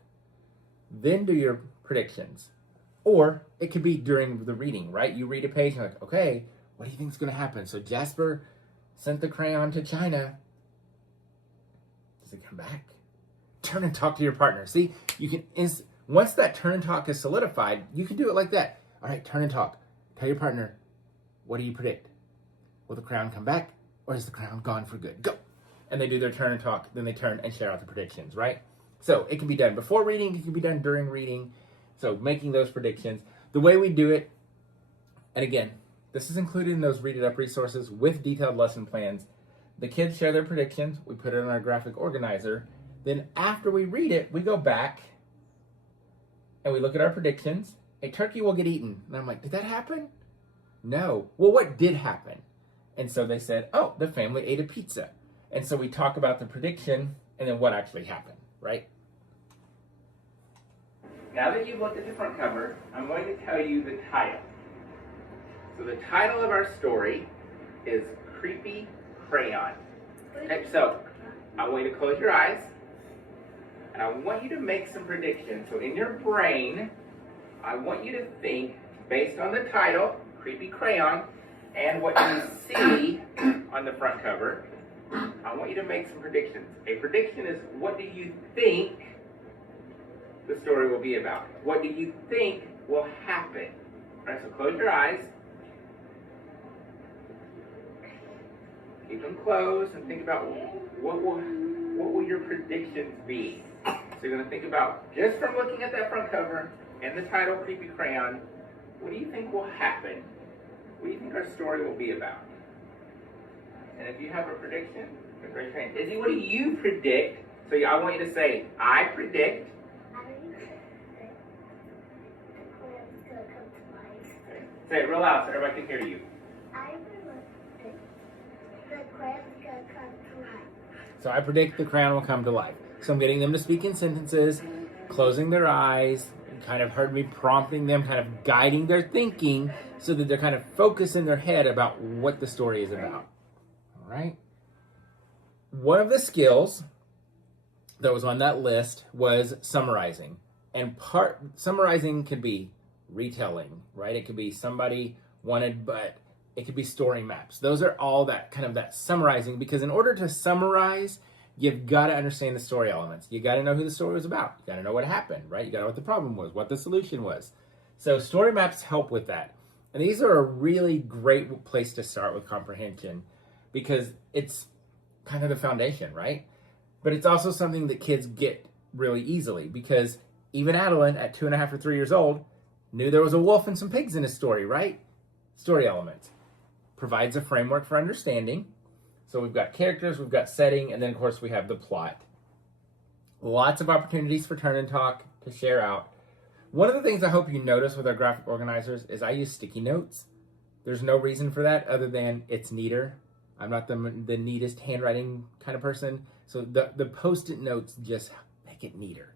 then do your predictions. Or it could be during the reading, right? You read a page and you're like, okay, what do you think is going to happen? So Jasper sent the crayon to China. Does it come back? Turn and talk to your partner. See, you can, once that turn and talk is solidified, you can do it like that. All right, turn and talk. Tell your partner, what do you predict? Will the crayon come back or is the crayon gone for good? Go. And they do their turn and talk, then they turn and share out the predictions, right? So it can be done before reading, it can be done during reading. So making those predictions. The way we do it, and again, this is included in those Read It Up resources with detailed lesson plans. The kids share their predictions, we put it in our graphic organizer. Then after we read it, we go back and we look at our predictions. A turkey will get eaten. And I'm like, did that happen? No. Well, what did happen? And so they said, oh, the family ate a pizza. And so we talk about the prediction and then what actually happened, right? Now that you've looked at the front cover, I'm going to tell you the title. So the title of our story is Creepy Crayon. Okay, so I want you to close your eyes. And I want you to make some predictions. So in your brain, I want you to think, based on the title, Creepy Crayon, and what you see on the front cover, I want you to make some predictions. A prediction is, what do you think the story will be about? What do you think will happen? All right, so close your eyes. Keep them closed and think about what will your predictions be? So you're going to think about, just from looking at that front cover and the title, Creepy Crayon, what do you think will happen? What do you think our story will be about? And if you have a prediction, raise your hand. Izzy, what do you predict? So I want you to say, I predict. Okay. Say it real loud so everybody can hear you. I predict the crayon's gonna come to life. So I predict the crayon will come to life. So I'm getting them to speak in sentences, closing their eyes, kind of heard me prompting them, kind of guiding their thinking so that they're kind of focused in their head about what the story is about. All right? One of the skills that was on that list was summarizing. And summarizing could be retelling, right? It could be somebody wanted, but it could be story maps. Those are all that kind of that summarizing, because in order to summarize, you've got to understand the story elements. You got to know who the story was about. You got to know what happened, right? You got to know what the problem was, what the solution was. So story maps help with that. And these are a really great place to start with comprehension because it's kind of the foundation, right? But it's also something that kids get really easily because even Adeline at 2.5 or 3 years old knew there was a wolf and some pigs in his story, right? Story elements. Provides a framework for understanding. So we've got characters, we've got setting, and then of course we have the plot. Lots of opportunities for turn and talk to share out. One of the things I hope you notice with our graphic organizers is I use sticky notes. There's no reason for that other than it's neater. I'm not the neatest handwriting kind of person. So the Post-it notes just make it neater.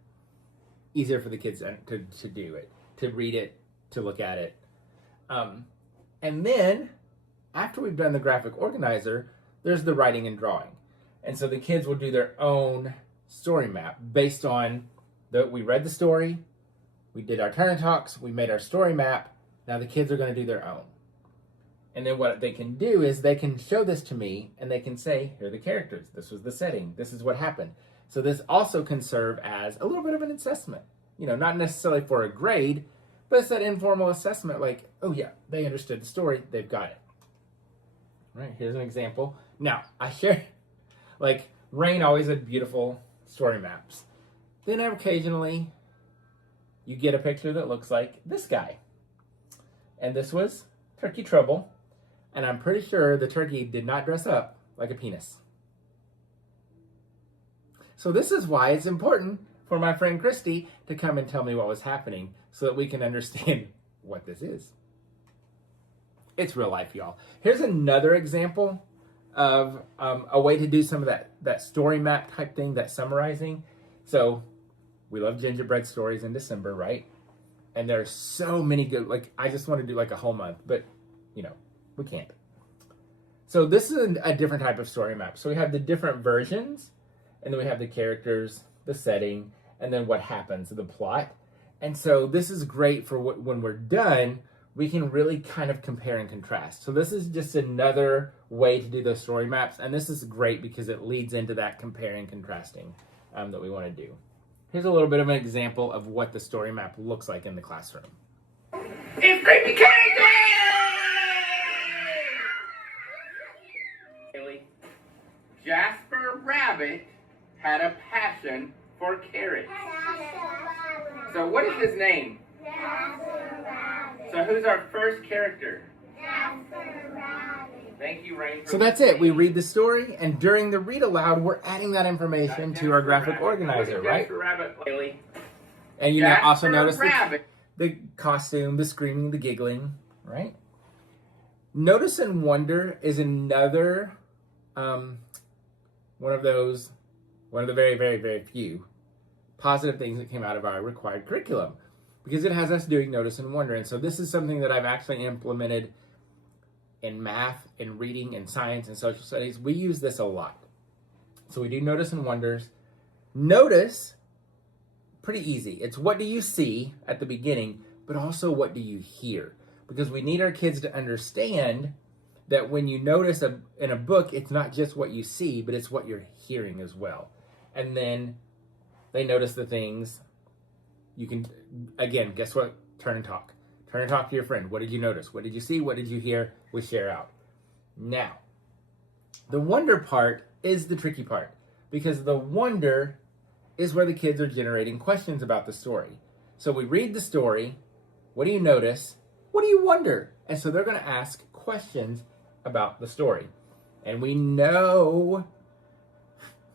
Easier for the kids to do it, to read it, to look at it. And then, after we've done the graphic organizer, there's the writing and drawing. And so the kids will do their own story map based on we read the story, we did our turn and talks, we made our story map. Now the kids are going to do their own. And then what they can do is they can show this to me and they can say, here are the characters. This was the setting. This is what happened. So this also can serve as a little bit of an assessment. You know, not necessarily for a grade, but it's that informal assessment like, oh yeah, they understood the story. They've got it. All right, here's an example. Now, I share, like, Rain always had beautiful story maps. Then occasionally, you get a picture that looks like this guy. And this was Turkey Trouble. And I'm pretty sure the turkey did not dress up like a penis. So this is why it's important for my friend Christy to come and tell me what was happening so that we can understand what this is. It's real life, y'all. Here's another example of a way to do some of that story map type thing, that summarizing. So we love gingerbread stories in December, right? And there's so many good, like I just want to do like a whole month, but you know, we can't. So this is a different type of story map. So we have the different versions, and then we have the characters, the setting, and then what happens, the plot. And so this is great for when we're done, we can really kind of compare and contrast. So this is just another way to do those story maps. And this is great because it leads into that comparing and contrasting that we want to do. Here's a little bit of an example of what the story map looks like in the classroom. It's creepy candy! Jasper Rabbit had a passion for carrots. So what is his name? Jasper Rabbit. So who's our first character? Jasper Rabbit. Thank you, Rain. So that's it. We read the story, and during the read aloud, we're adding that information to our graphic organizer, right? Jasper Rabbit, Haley. And you also notice the costume, the screaming, the giggling, right? Notice and wonder is another one of the very, very, very few positive things that came out of our required curriculum, because it has us doing notice and wonder. And so this is something that I've actually implemented in math, in reading, in science, and social studies. We use this a lot. So we do notice and wonders. Notice, pretty easy. It's what do you see at the beginning, but also what do you hear? Because we need our kids to understand that when you notice in a book, it's not just what you see, but it's what you're hearing as well. And then they notice the things. You can, again, guess what? Turn and talk. Turn and talk to your friend. What did you notice? What did you see? What did you hear? We share out. Now, the wonder part is the tricky part, because the wonder is where the kids are generating questions about the story. So we read the story. What do you notice? What do you wonder? And so they're going to ask questions about the story. And we know,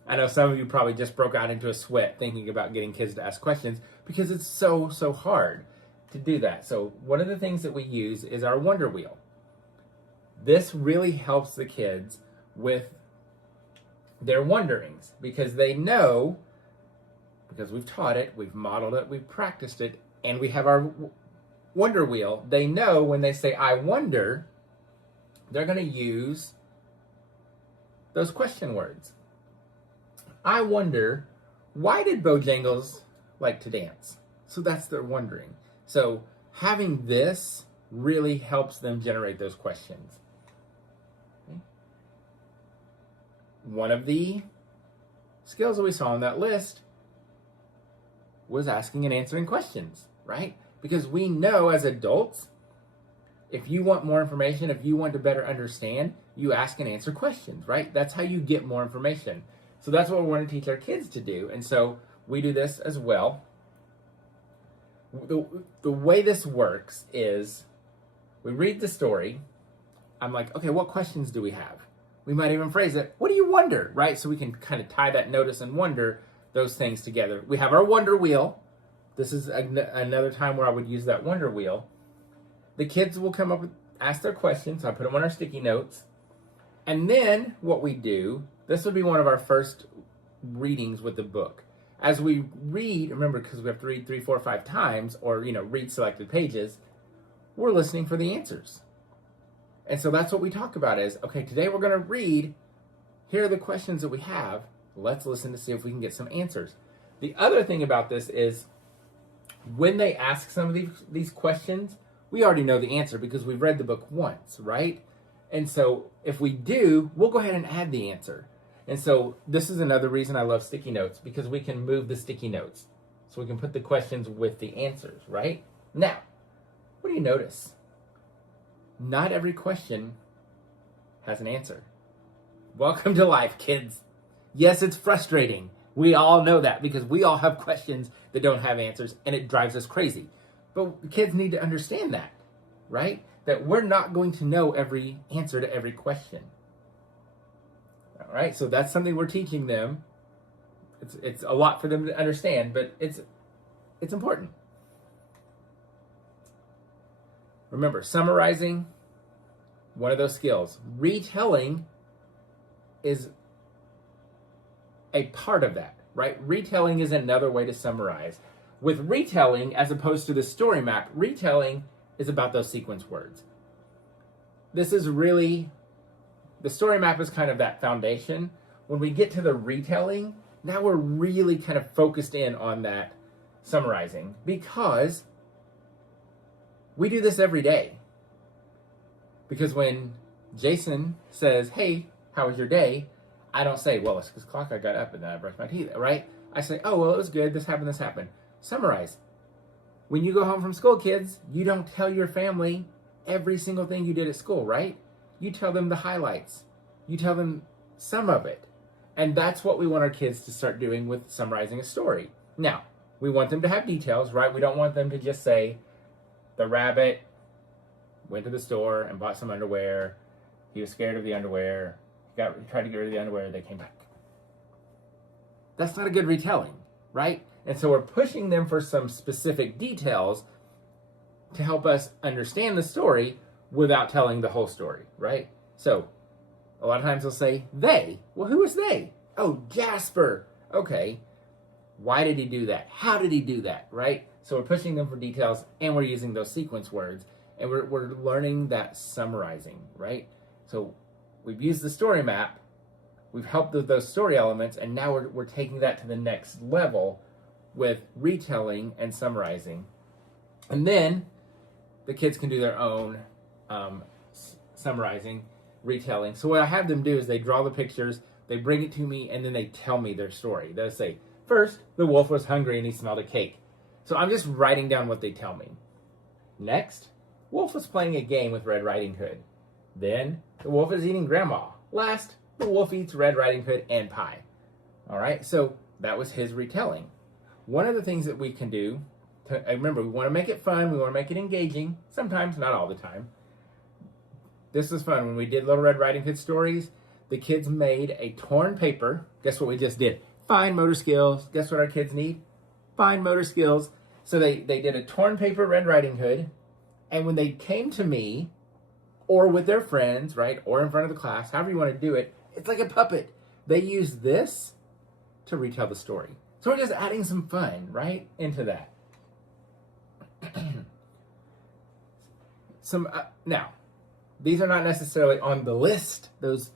I know some of you probably just broke out into a sweat thinking about getting kids to ask questions, because it's so hard to do that. So one of the things that we use is our wonder wheel. This really helps the kids with their wonderings, because they know, because we've taught it, we've modeled it, we've practiced it, and we have our wonder wheel. They know when they say, I wonder, they're going to use those question words. I wonder, why did Bojangles like to dance? So that's their wondering. So having this really helps them generate those questions. Okay. One of the skills that we saw on that list was asking and answering questions, right? Because we know as adults, if you want more information, if you want to better understand, you ask and answer questions, right? That's how you get more information. So that's what we want to teach our kids to do. And so we do this as well. The way this works is we read the story. I'm like, okay, what questions do we have? We might even phrase it, what do you wonder, right? So we can kind of tie that notice and wonder, those things together. We have our wonder wheel. This is another time where I would use that wonder wheel. The kids will come up with, ask their questions. I put them on our sticky notes. And then what we do, this would be one of our first readings with the book. As we read, remember, because we have to read 3, 4, 5 times, or, read selected pages, we're listening for the answers. And so that's what we talk about is, okay, today we're going to read. Here are the questions that we have. Let's listen to see if we can get some answers. The other thing about this is when they ask some of these questions, we already know the answer because we've read the book once, right? And so if we do, we'll go ahead and add the answer. And so this is another reason I love sticky notes, because we can move the sticky notes. So we can put the questions with the answers, right? Now, what do you notice? Not every question has an answer. Welcome to life, kids. Yes, it's frustrating. We all know that because we all have questions that don't have answers, and it drives us crazy. But kids need to understand that, right? That we're not going to know every answer to every question. All right, so that's something we're teaching them. It's a lot for them to understand, but it's important. Remember, summarizing, one of those skills. Retelling is a part of that, right? Retelling is another way to summarize. With retelling, as opposed to the story map, retelling is about those sequence words. This is really, the story map is kind of that foundation. When we get to the retelling, now we're really kind of focused in on that summarizing, because we do this every day. Because when Jason says, hey, how was your day? I don't say, well, it's 6 o'clock, I got up and then I brushed my teeth, right? I say, oh, well, it was good, this happened, this happened. Summarize. When you go home from school, kids, you don't tell your family every single thing you did at school, right? You tell them the highlights. You tell them some of it. And that's what we want our kids to start doing with summarizing a story. Now, we want them to have details, right? We don't want them to just say, the rabbit went to the store and bought some underwear. He was scared of the underwear. He tried to get rid of the underwear. They came back. That's not a good retelling, right? And so we're pushing them for some specific details to help us understand the story without telling the whole story, right? So a lot of times they'll say, they. Well, who was they? Oh, Jasper. Okay. Why did he do that? How did he do that, right? So we're pushing them for details, and we're using those sequence words, and we're learning that summarizing, right? So we've used the story map, we've helped with those story elements, and now we're taking that to the next level with retelling and summarizing. And then the kids can do their own summarizing, retelling. So what I have them do is they draw the pictures, they bring it to me, and then they tell me their story. They'll say, first, the wolf was hungry and he smelled a cake. So I'm just writing down what they tell me. Next, Wolf was playing a game with Red Riding Hood. Then, the wolf is eating grandma. Last, the wolf eats Red Riding Hood and pie. All right, so that was his retelling. One of the things that we can do, remember, we want to make it fun, we want to make it engaging, sometimes, not all the time. This was fun. When we did Little Red Riding Hood stories, the kids made a torn paper. Guess what we just did? Fine motor skills. Guess what our kids need? Fine motor skills. So they did a torn paper Red Riding Hood, and when they came to me, or with their friends, right, or in front of the class, however you want to do it, it's like a puppet. They use this to retell the story. So we're just adding some fun, right, into that. Now, these are not necessarily on the list, those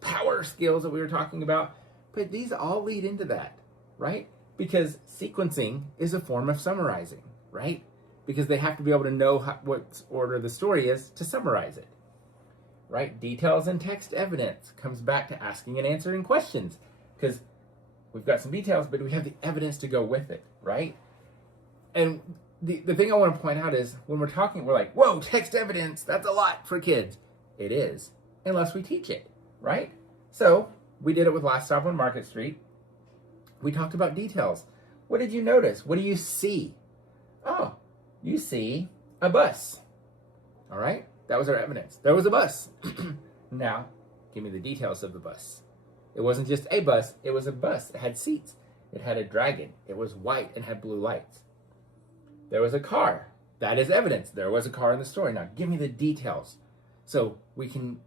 power skills that we were talking about, but these all lead into that, right? Because sequencing is a form of summarizing, right? Because they have to be able to know what order the story is to summarize it, right? Details and text evidence comes back to asking and answering questions, because we've got some details, but we have the evidence to go with it, right? And the thing I want to point out is when we're talking, we're like, whoa, text evidence, that's a lot for kids. It is, unless we teach it, right? So we did it with Last Stop on Market Street. We talked about details. What did you notice? What do you see? Oh, you see a bus. All right, that was our evidence. There was a bus. Now, give me the details of the bus. It wasn't just a bus, it was a bus. It had seats. It had a dragon. It was white and had blue lights. There was a car. That is evidence. There was a car in the story. Now, give me the details. So we can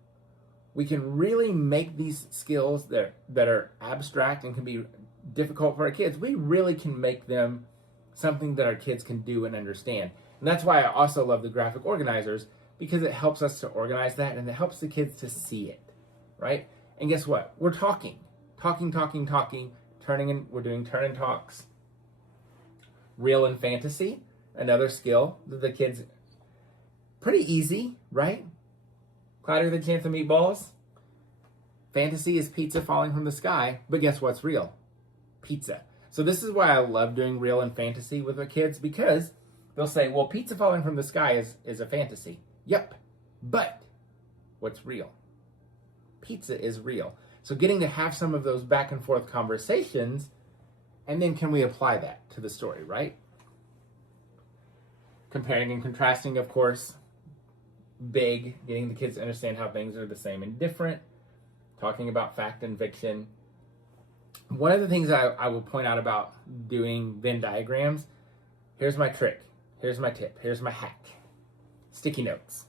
really make these skills that are abstract and can be difficult for our kids. We really can make them something that our kids can do and understand. And that's why I also love the graphic organizers, because it helps us to organize that and it helps the kids to see it, right? And guess what? We're talking, turning and we're doing turn and talks. Real and fantasy, another skill that the kids, pretty easy, right? Cloudier than chance of meatballs. Fantasy is pizza falling from the sky, but guess what's real? Pizza. So this is why I love doing real and fantasy with our kids, because they'll say, well, pizza falling from the sky is a fantasy. Yep, but what's real? Pizza is real. So getting to have some of those back and forth conversations, and then can we apply that to the story, right? Comparing and contrasting, of course, big, getting the kids to understand how things are the same and different, talking about fact and fiction. One of the things I will point out about doing Venn diagrams, here's my trick, here's my tip, here's my hack. Sticky notes.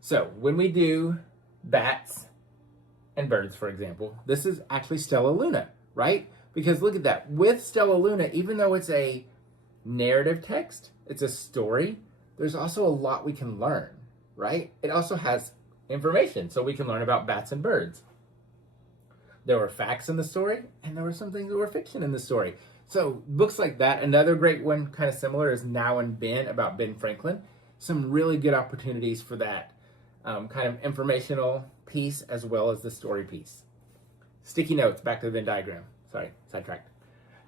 So when we do bats and birds, for example, this is actually Stella Luna, right? Because look at that. With Stella Luna, even though it's a narrative text, it's a story, there's also a lot we can learn, right? It also has information, so we can learn about bats and birds. There were facts in the story, and there were some things that were fiction in the story. So books like that. Another great one, kind of similar, is Now and Ben, about Ben Franklin. Some really good opportunities for that kind of informational piece as well as the story piece. Sticky notes, back to the Venn diagram. Sorry, sidetracked.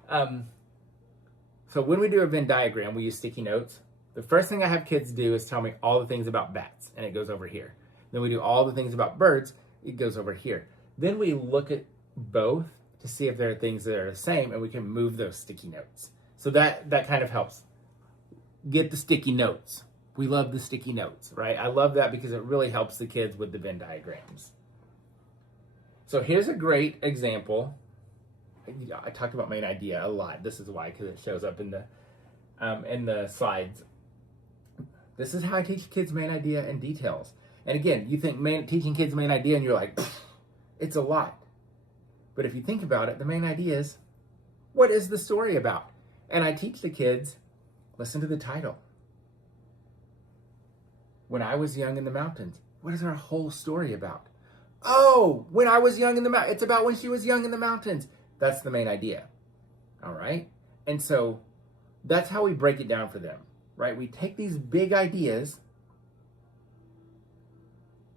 So when we do a Venn diagram, we use sticky notes. The first thing I have kids do is tell me all the things about bats, and it goes over here. Then we do all the things about birds, it goes over here. Then we look at both to see if there are things that are the same, and we can move those sticky notes. So that kind of helps. Get the sticky notes. We love the sticky notes, right? I love that because it really helps the kids with the Venn diagrams. So here's a great example. I talked about main idea a lot. This is why, because it shows up in the slides. This is how I teach kids main idea and details. And again, you think teaching kids main idea and you're like, it's a lot. But if you think about it, the main idea is, what is the story about? And I teach the kids, listen to the title. When I was young in the mountains. What is our whole story about? Oh, when I was young in the mountains. It's about when she was young in the mountains. That's the main idea. All right? And so that's how we break it down for them, right? We take these big ideas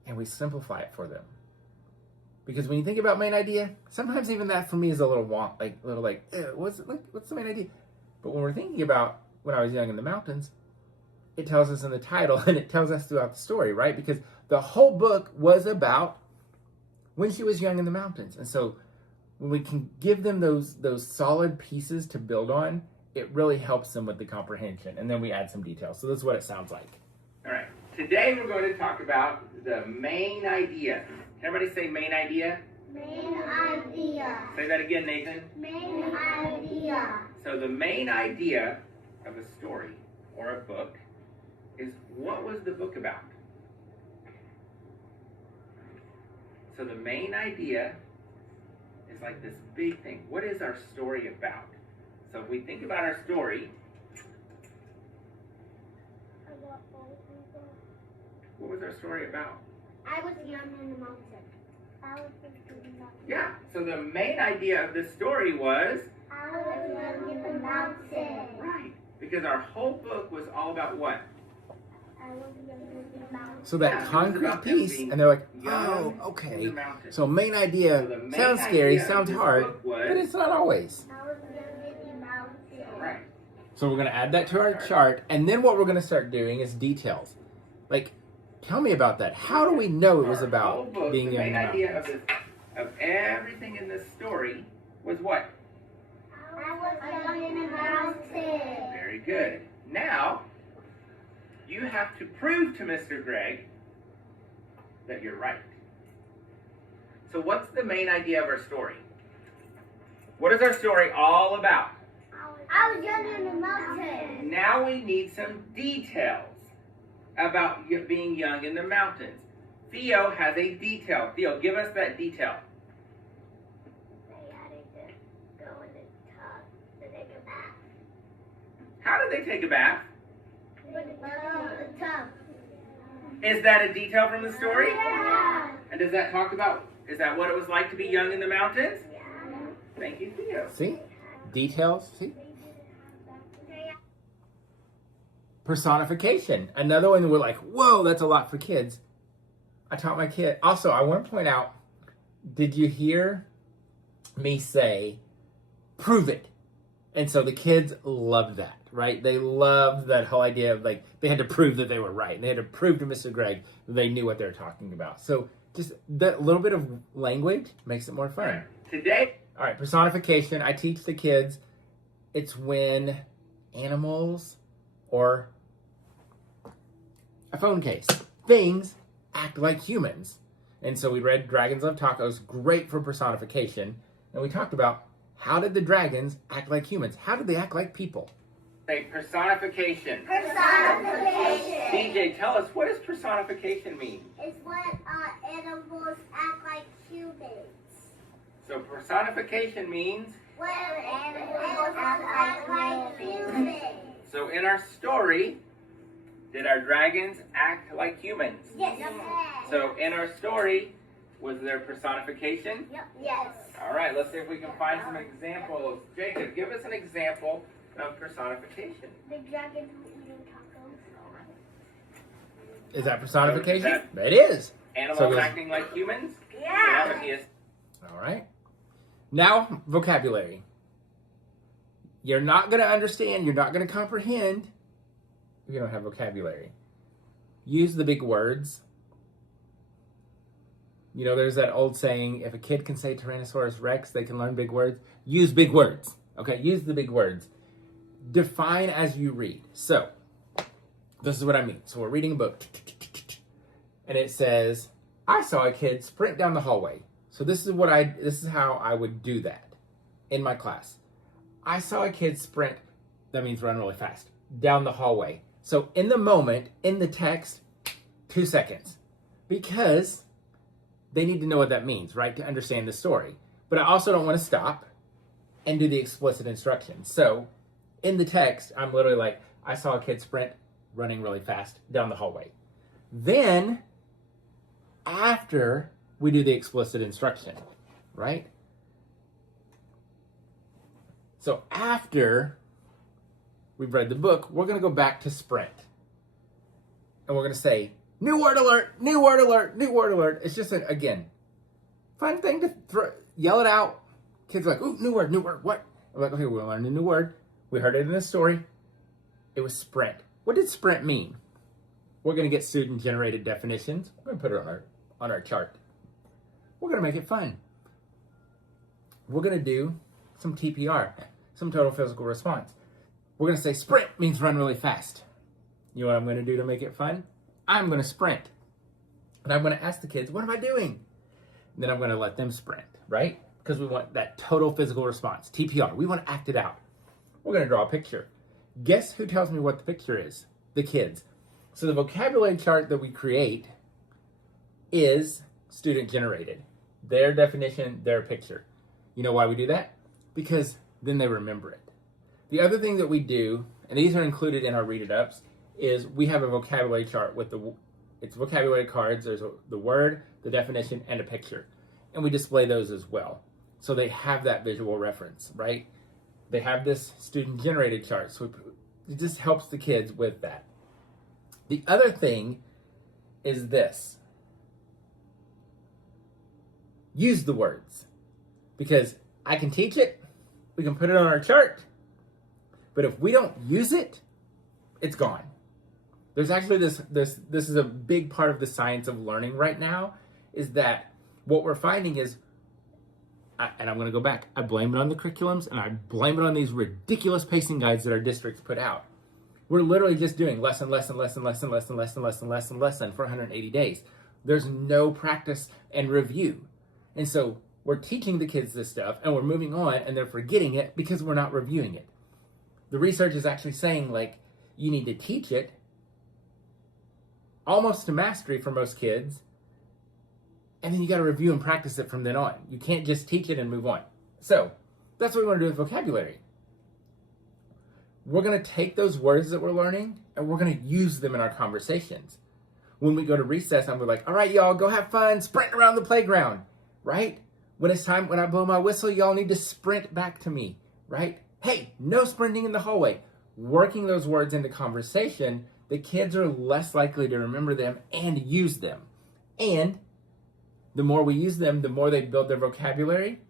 and we simplify it for them. Because when you think about main idea, sometimes even that for me is a little what's the main idea? But when we're thinking about when I was young in the mountains, it tells us in the title and it tells us throughout the story, right? Because the whole book was about when she was young in the mountains. And so when we can give them those solid pieces to build on, it really helps them with the comprehension. And then we add some details. So this is what it sounds like. All right. Today we're going to talk about the main idea. Can everybody say main idea? Main idea. Say that again, Nathan. Main idea. So the main idea of a story or a book is, what was the book about? So the main idea is like this big thing. What is our story about? So if we think about our story, what was our story about? I was young in the mountain. I was young in the mountain. Yeah, so the main idea of the story was? I was young in the mountain. Right, because our whole book was all about what? I was young in the mountain. So that concrete piece, and they're like, oh, okay. So main idea sounds scary, sounds hard, but it's not always. I was young in the mountain. Right. So we're going to add that to our chart. And then what we're going to start doing is details. Like, tell me about that. How do we know it was about being young in the mountains? The main idea of everything in this story was what? I was young in the mountains. Very good. Now, you have to prove to Mr. Greg that you're right. So what's the main idea of our story? What is our story all about? I was young in the mountains. Now we need some details about being young in the mountains. Theo has a detail. Theo, give us that detail. They had to go in the tub to take a bath. How did they take a bath? The tub. Is that a detail from the story? Yeah. And does that talk about, is that what it was like to be young in the mountains? Yeah. Thank you, Theo. See? Details. See? Personification. Another one that we're like, whoa, that's a lot for kids. I taught my kid. Also, I want to point out, did you hear me say, prove it? And so the kids loved that, right? They loved that whole idea of like, they had to prove that they were right. They had to prove to Mr. Greg that they knew what they were talking about. So just that little bit of language makes it more fun. Today, All right, personification. I teach the kids. It's when animals or a phone case, things act like humans. And so we read Dragons Love Tacos, great for personification. And we talked about how did the dragons act like humans? How did they act like people? say personification. Personification. DJ, tell us, what does personification mean? It's when animals act like humans. So personification means, When animals act like humans. so in our story, did our dragons act like humans? Yes. So in our story, was there personification? Yes. All right, let's see if we can find some examples. Jacob, give us an example of personification. The dragon who eating tacos. All right. Is that personification? Is It is. Animals So there's- acting like humans? Yeah. Yes. All right. Now, vocabulary. You're not going to understand, you're not going to comprehend if you don't have vocabulary. Use the big words. You know, there's that old saying, if a kid can say Tyrannosaurus Rex, they can learn big words. Use big words. Okay, use the big words. Define as you read. So, this is what I mean. So we're reading a book. And it says, I saw a kid sprint down the hallway. So this is how I would do that in my class. I saw a kid sprint, that means run really fast, down the hallway. So in the moment, in the text, 2 seconds. Because they need to know what that means, right? To understand the story. But I also don't want to stop and do the explicit instructions. So in the text, I'm literally like, I saw a kid sprint running really fast down the hallway. Then, after we do the explicit instruction, right? So after we've read the book, we're going to go back to sprint. And we're going to say, new word alert, new word alert, new word alert. It's just, again, fun thing to yell it out. Kids are like, ooh, new word, what? I'm like, okay, we'll learn a new word. We heard it in the story. It was sprint. What did sprint mean? We're going to get student-generated definitions. We're going to put it on our chart. We're going to make it fun. We're going to do some TPR, some total physical response. We're going to say sprint means run really fast. You know what I'm going to do to make it fun? I'm going to sprint. And I'm going to ask the kids, what am I doing? And then I'm going to let them sprint, right? Because we want that total physical response, TPR. We want to act it out. We're going to draw a picture. Guess who tells me what the picture is? The kids. So the vocabulary chart that we create is student generated. Their definition, their picture. You know why we do that? Because then they remember it. The other thing that we do, and these are included in our Read It Ups, is we have a vocabulary chart with it's vocabulary cards. There's the word, the definition, and a picture. And we display those as well. So they have that visual reference, right? They have this student-generated chart. So it just helps the kids with that. The other thing is this. Use the words. Because I can teach it. We can put it on our chart. But if we don't use it, it's gone. There's actually this is a big part of the science of learning right now, is that what we're finding is, and I'm going to go back, I blame it on the curriculums, and I blame it on these ridiculous pacing guides that our districts put out. We're literally just doing lesson for 180 days. There's no practice and review. And so we're teaching the kids this stuff, and we're moving on, and they're forgetting it because we're not reviewing it. The research is actually saying, like, you need to teach it almost to mastery for most kids, and then you got to review and practice it from then on. You can't just teach it and move on. So that's what we want to do with vocabulary. We're going to take those words that we're learning, and we're going to use them in our conversations. When we go to recess, and we're like, all right, y'all, go have fun, sprint around the playground, right? When it's time, when I blow my whistle, y'all need to sprint back to me, right? Hey, no sprinting in the hallway. Working those words into conversation, the kids are less likely to remember them and use them. And the more we use them, the more they build their vocabulary.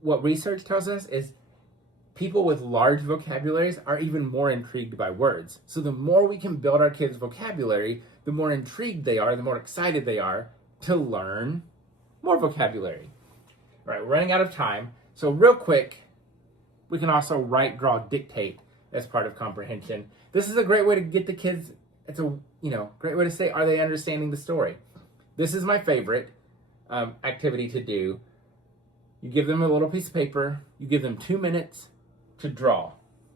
What research tells us is people with large vocabularies are even more intrigued by words. So the more we can build our kids' vocabulary, the more intrigued they are, the more excited they are to learn more vocabulary. All right, we're running out of time. So real quick, we can also write, draw, dictate as part of comprehension. This is a great way to get the kids, it's a great way to say, are they understanding the story? This is my favorite activity to do. You give them a little piece of paper, you give them 2 minutes to draw.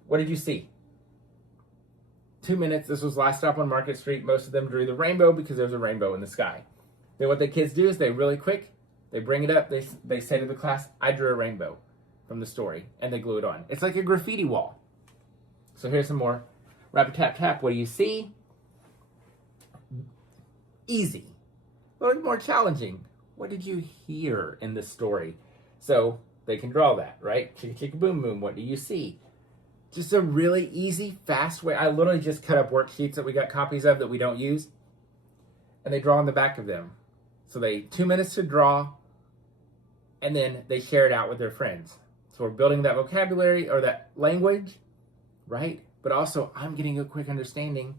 What did you see? 2 minutes. This was last stop on Market Street. Most of them drew the rainbow because there's a rainbow in the sky. Then what the kids do is they really quick, they bring it up, they say to the class, I drew a rainbow from the story, and they glue it on. It's like a graffiti wall. So here's some more. Rap-a-tap-tap. What do you see? Easy. A little more challenging. What did you hear in the story? So they can draw that, right? Chicka chicka boom boom. What do you see? Just a really easy, fast way. I literally just cut up worksheets that we got copies of that we don't use, and they draw on the back of them. So 2 minutes to draw, and then they share it out with their friends. So we're building that vocabulary or that language, right? But also, I'm getting a quick understanding.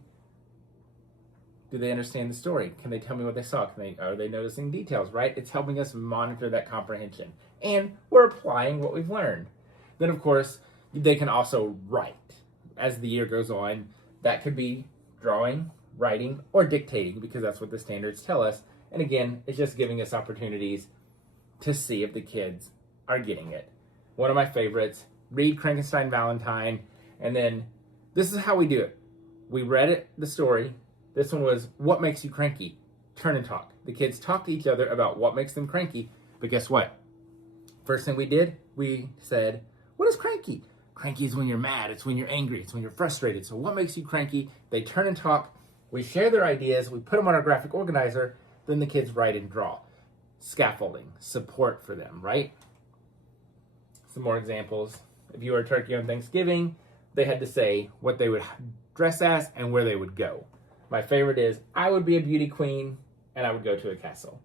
Do they understand the story? Can they tell me what they saw? Are they noticing details, right? It's helping us monitor that comprehension. And we're applying what we've learned. Then, of course, they can also write. As the year goes on, that could be drawing, writing, or dictating, because that's what the standards tell us. And again, it's just giving us opportunities to see if the kids are getting it. One of my favorites, read Frankenstein Valentine, and then this is how we do it. We read it, the story. This one was, what makes you cranky? Turn and talk. The kids talk to each other about what makes them cranky, but guess what? First thing we did, we said, what is cranky? Cranky is when you're mad, it's when you're angry, it's when you're frustrated. So what makes you cranky? They turn and talk, we share their ideas, we put them on our graphic organizer, then the kids write and draw. Scaffolding, support for them, right? Some more examples. If you were a turkey on Thanksgiving, they had to say what they would dress as and where they would go. My favorite is, I would be a beauty queen and I would go to a castle.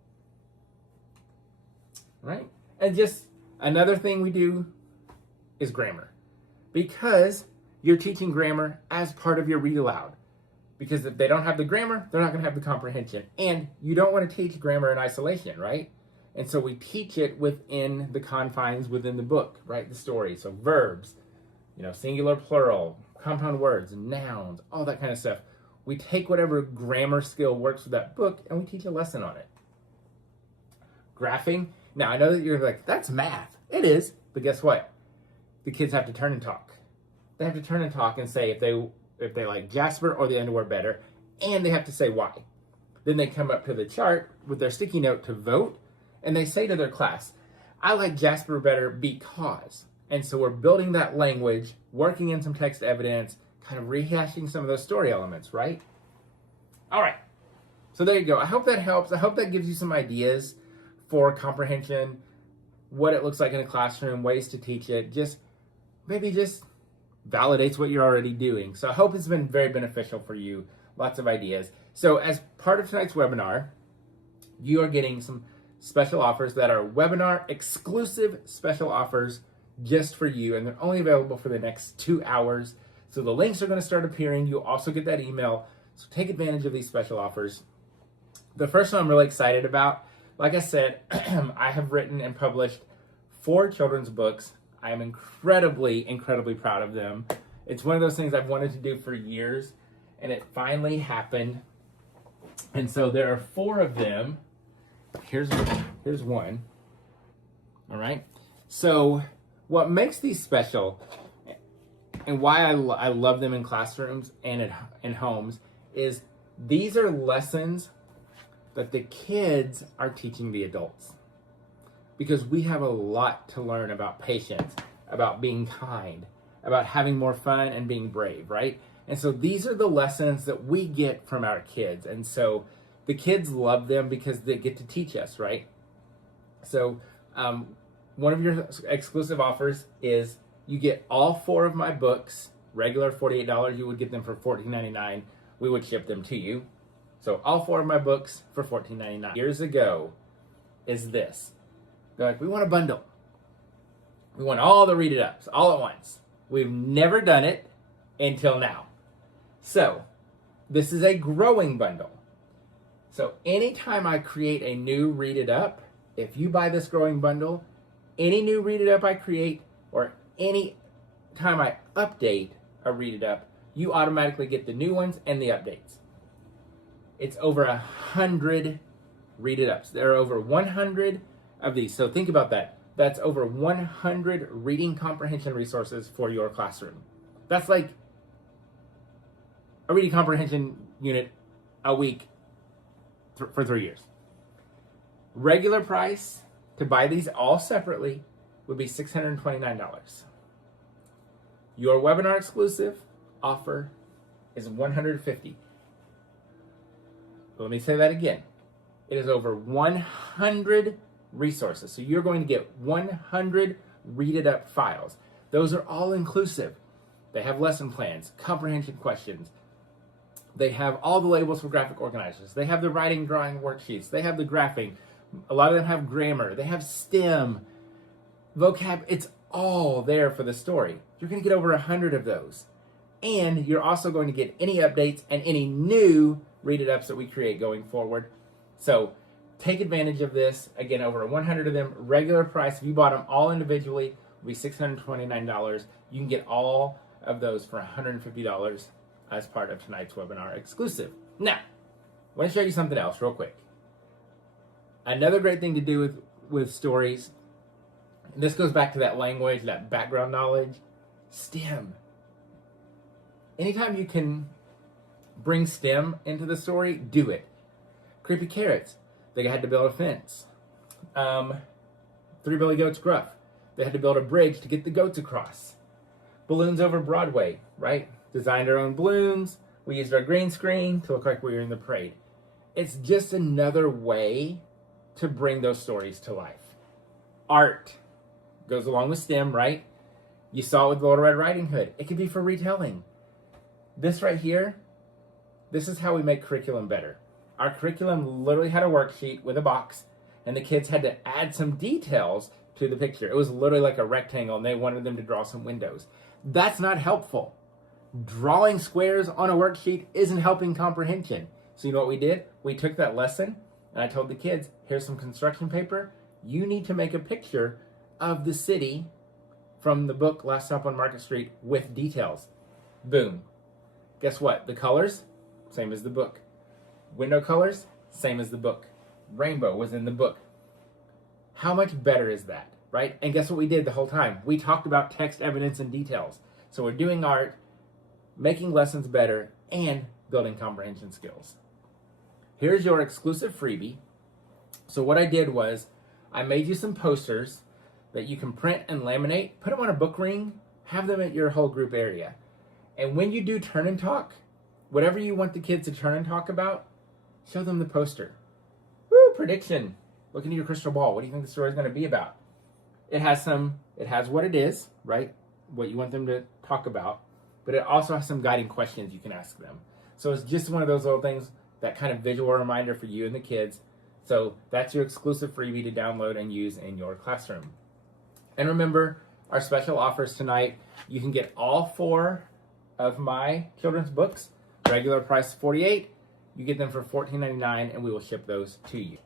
Right? And just another thing we do is grammar. Because you're teaching grammar as part of your read aloud. Because if they don't have the grammar, they're not going to have the comprehension. And you don't want to teach grammar in isolation, right? And so we teach it within the confines within the book, right? The story. So verbs, singular, plural, compound words, nouns, all that kind of stuff. We take whatever grammar skill works with that book and we teach a lesson on it. Graphing. Now, I know that you're like, that's math. It is. But guess what? The kids have to turn and talk. They have to turn and talk and say if they like Jasper or the underwear better, and they have to say why. Then they come up to the chart with their sticky note to vote, and they say to their class, I like Jasper better because. And so we're building that language, working in some text evidence, kind of rehashing some of those story elements, right? All right. So there you go. I hope that helps. I hope that gives you some ideas for comprehension, what it looks like in a classroom, ways to teach it. Maybe just validates what you're already doing. So I hope it's been very beneficial for you. Lots of ideas. So as part of tonight's webinar, you are getting some special offers that are webinar exclusive special offers just for you, and they're only available for the next 2 hours. So the links are going to start appearing. You'll also get that email. So take advantage of these special offers. The first one I'm really excited about, like I said, I have written and published 4 children's books. I am incredibly, incredibly proud of them. It's one of those things I've wanted to do for years, and it finally happened. And so there are 4 of them. Here's one. All right. So what makes these special, and why I love them in classrooms and in homes, is these are lessons that the kids are teaching the adults. Because we have a lot to learn about patience, about being kind, about having more fun and being brave, right? And so these are the lessons that we get from our kids. And so the kids love them because they get to teach us, right? So one of your exclusive offers is you get all 4 of my books, regular $48, you would get them for $14.99. We would ship them to you. So all 4 of my books for $14.99. Years ago is this. They're like, we want a bundle. We want all the read it ups all at once. We've never done it until now. So this is a growing bundle. So anytime I create a new read it up, if you buy this growing bundle, any new read it up I create, or any time I update a read it up, you automatically get the new ones and the updates. It's over 100 read it ups. There are over 100 of these. So think about that. That's over 100 reading comprehension resources for your classroom. That's like a reading comprehension unit a week for 3 years. Regular price to buy these all separately would be $629. Your webinar exclusive offer is $150. Let me say that again. It is over 100 resources. So you're going to get 100 read it up files. Those are all inclusive. They have lesson plans, comprehension questions. They have all the labels for graphic organizers. They have the writing, drawing worksheets. They have the graphing. A lot of them have grammar. They have STEM, vocab. It's all there for the story. You're going to get over 100 of those. And you're also going to get any updates and any new read it ups that we create going forward. So take advantage of this. Again, over 100 of them. Regular price, if you bought them all individually, would be $629. You can get all of those for $150 as part of tonight's webinar exclusive. Now, I want to show you something else real quick. Another great thing to do with stories, and this goes back to that language, that background knowledge, STEM. Anytime you can bring STEM into the story, do it. Creepy Carrots, they had to build a fence. Three Billy Goats Gruff, they had to build a bridge to get the goats across. Balloons Over Broadway, right? Designed our own balloons. We used our green screen to look like we were in the parade. It's just another way to bring those stories to life. Art goes along with STEM, right? You saw it with Little Red Riding Hood. It could be for retelling. This right here, this is how we make curriculum better. Our curriculum literally had a worksheet with a box, and the kids had to add some details to the picture. It was literally like a rectangle, and they wanted them to draw some windows. That's not helpful. Drawing squares on a worksheet isn't helping comprehension. So you know what we did? We took that lesson, and I told the kids, here's some construction paper. You need to make a picture of the city from the book Last Stop on Market Street with details. Boom. Guess what? The colors, same as the book. Window colors, same as the book. Rainbow was in the book. How much better is that, right? And guess what we did the whole time? We talked about text, evidence, and details. So we're doing art, making lessons better, and building comprehension skills. Here's your exclusive freebie. So what I did was I made you some posters that you can print and laminate, put them on a book ring, have them at your whole group area. And when you do turn and talk, whatever you want the kids to turn and talk about, show them the poster. Woo, prediction. Look into your crystal ball. What do you think the story is going to be about? It has what it is, right? What you want them to talk about. But it also has some guiding questions you can ask them. So it's just one of those little things, that kind of visual reminder for you and the kids. So that's your exclusive freebie to download and use in your classroom. And remember, our special offers tonight. You can get all 4 of my children's books, regular price $48. You get them for $14.99, and we will ship those to you.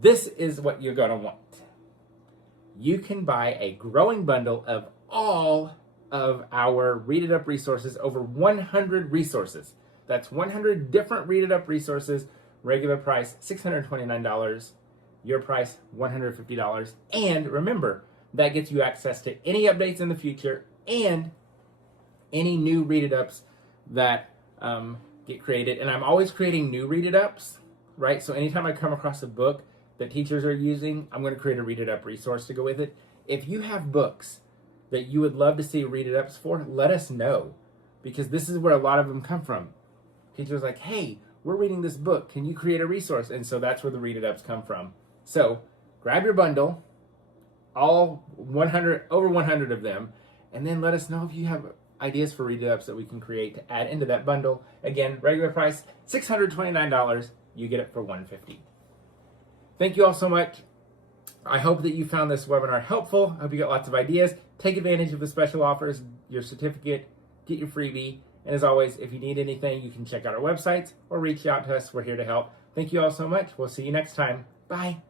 This is what you're going to want. You can buy a growing bundle of all of our Read It Up resources, over 100 resources. That's 100 different Read It Up resources, regular price $629, your price $150. And remember, that gets you access to any updates in the future and any new Read It Ups that get created. And I'm always creating new Read It Ups, right? So anytime I come across a book that teachers are using, I'm going to create a Read It Up resource to go with it. If you have books that you would love to see Read It Ups for, let us know, because this is where a lot of them come from. Teachers are like, hey, we're reading this book. Can you create a resource? And so that's where the Read It Ups come from. So grab your bundle, all 100, over 100 of them, and then let us know if you have ideas for Read It Ups that we can create to add into that bundle. Again, regular price $629. You get it for $150. Thank you all so much. I hope that you found this webinar helpful. I hope you got lots of ideas. Take advantage of the special offers, your certificate, get your freebie. And as always, if you need anything, you can check out our websites or reach out to us. We're here to help. Thank you all so much. We'll see you next time. Bye.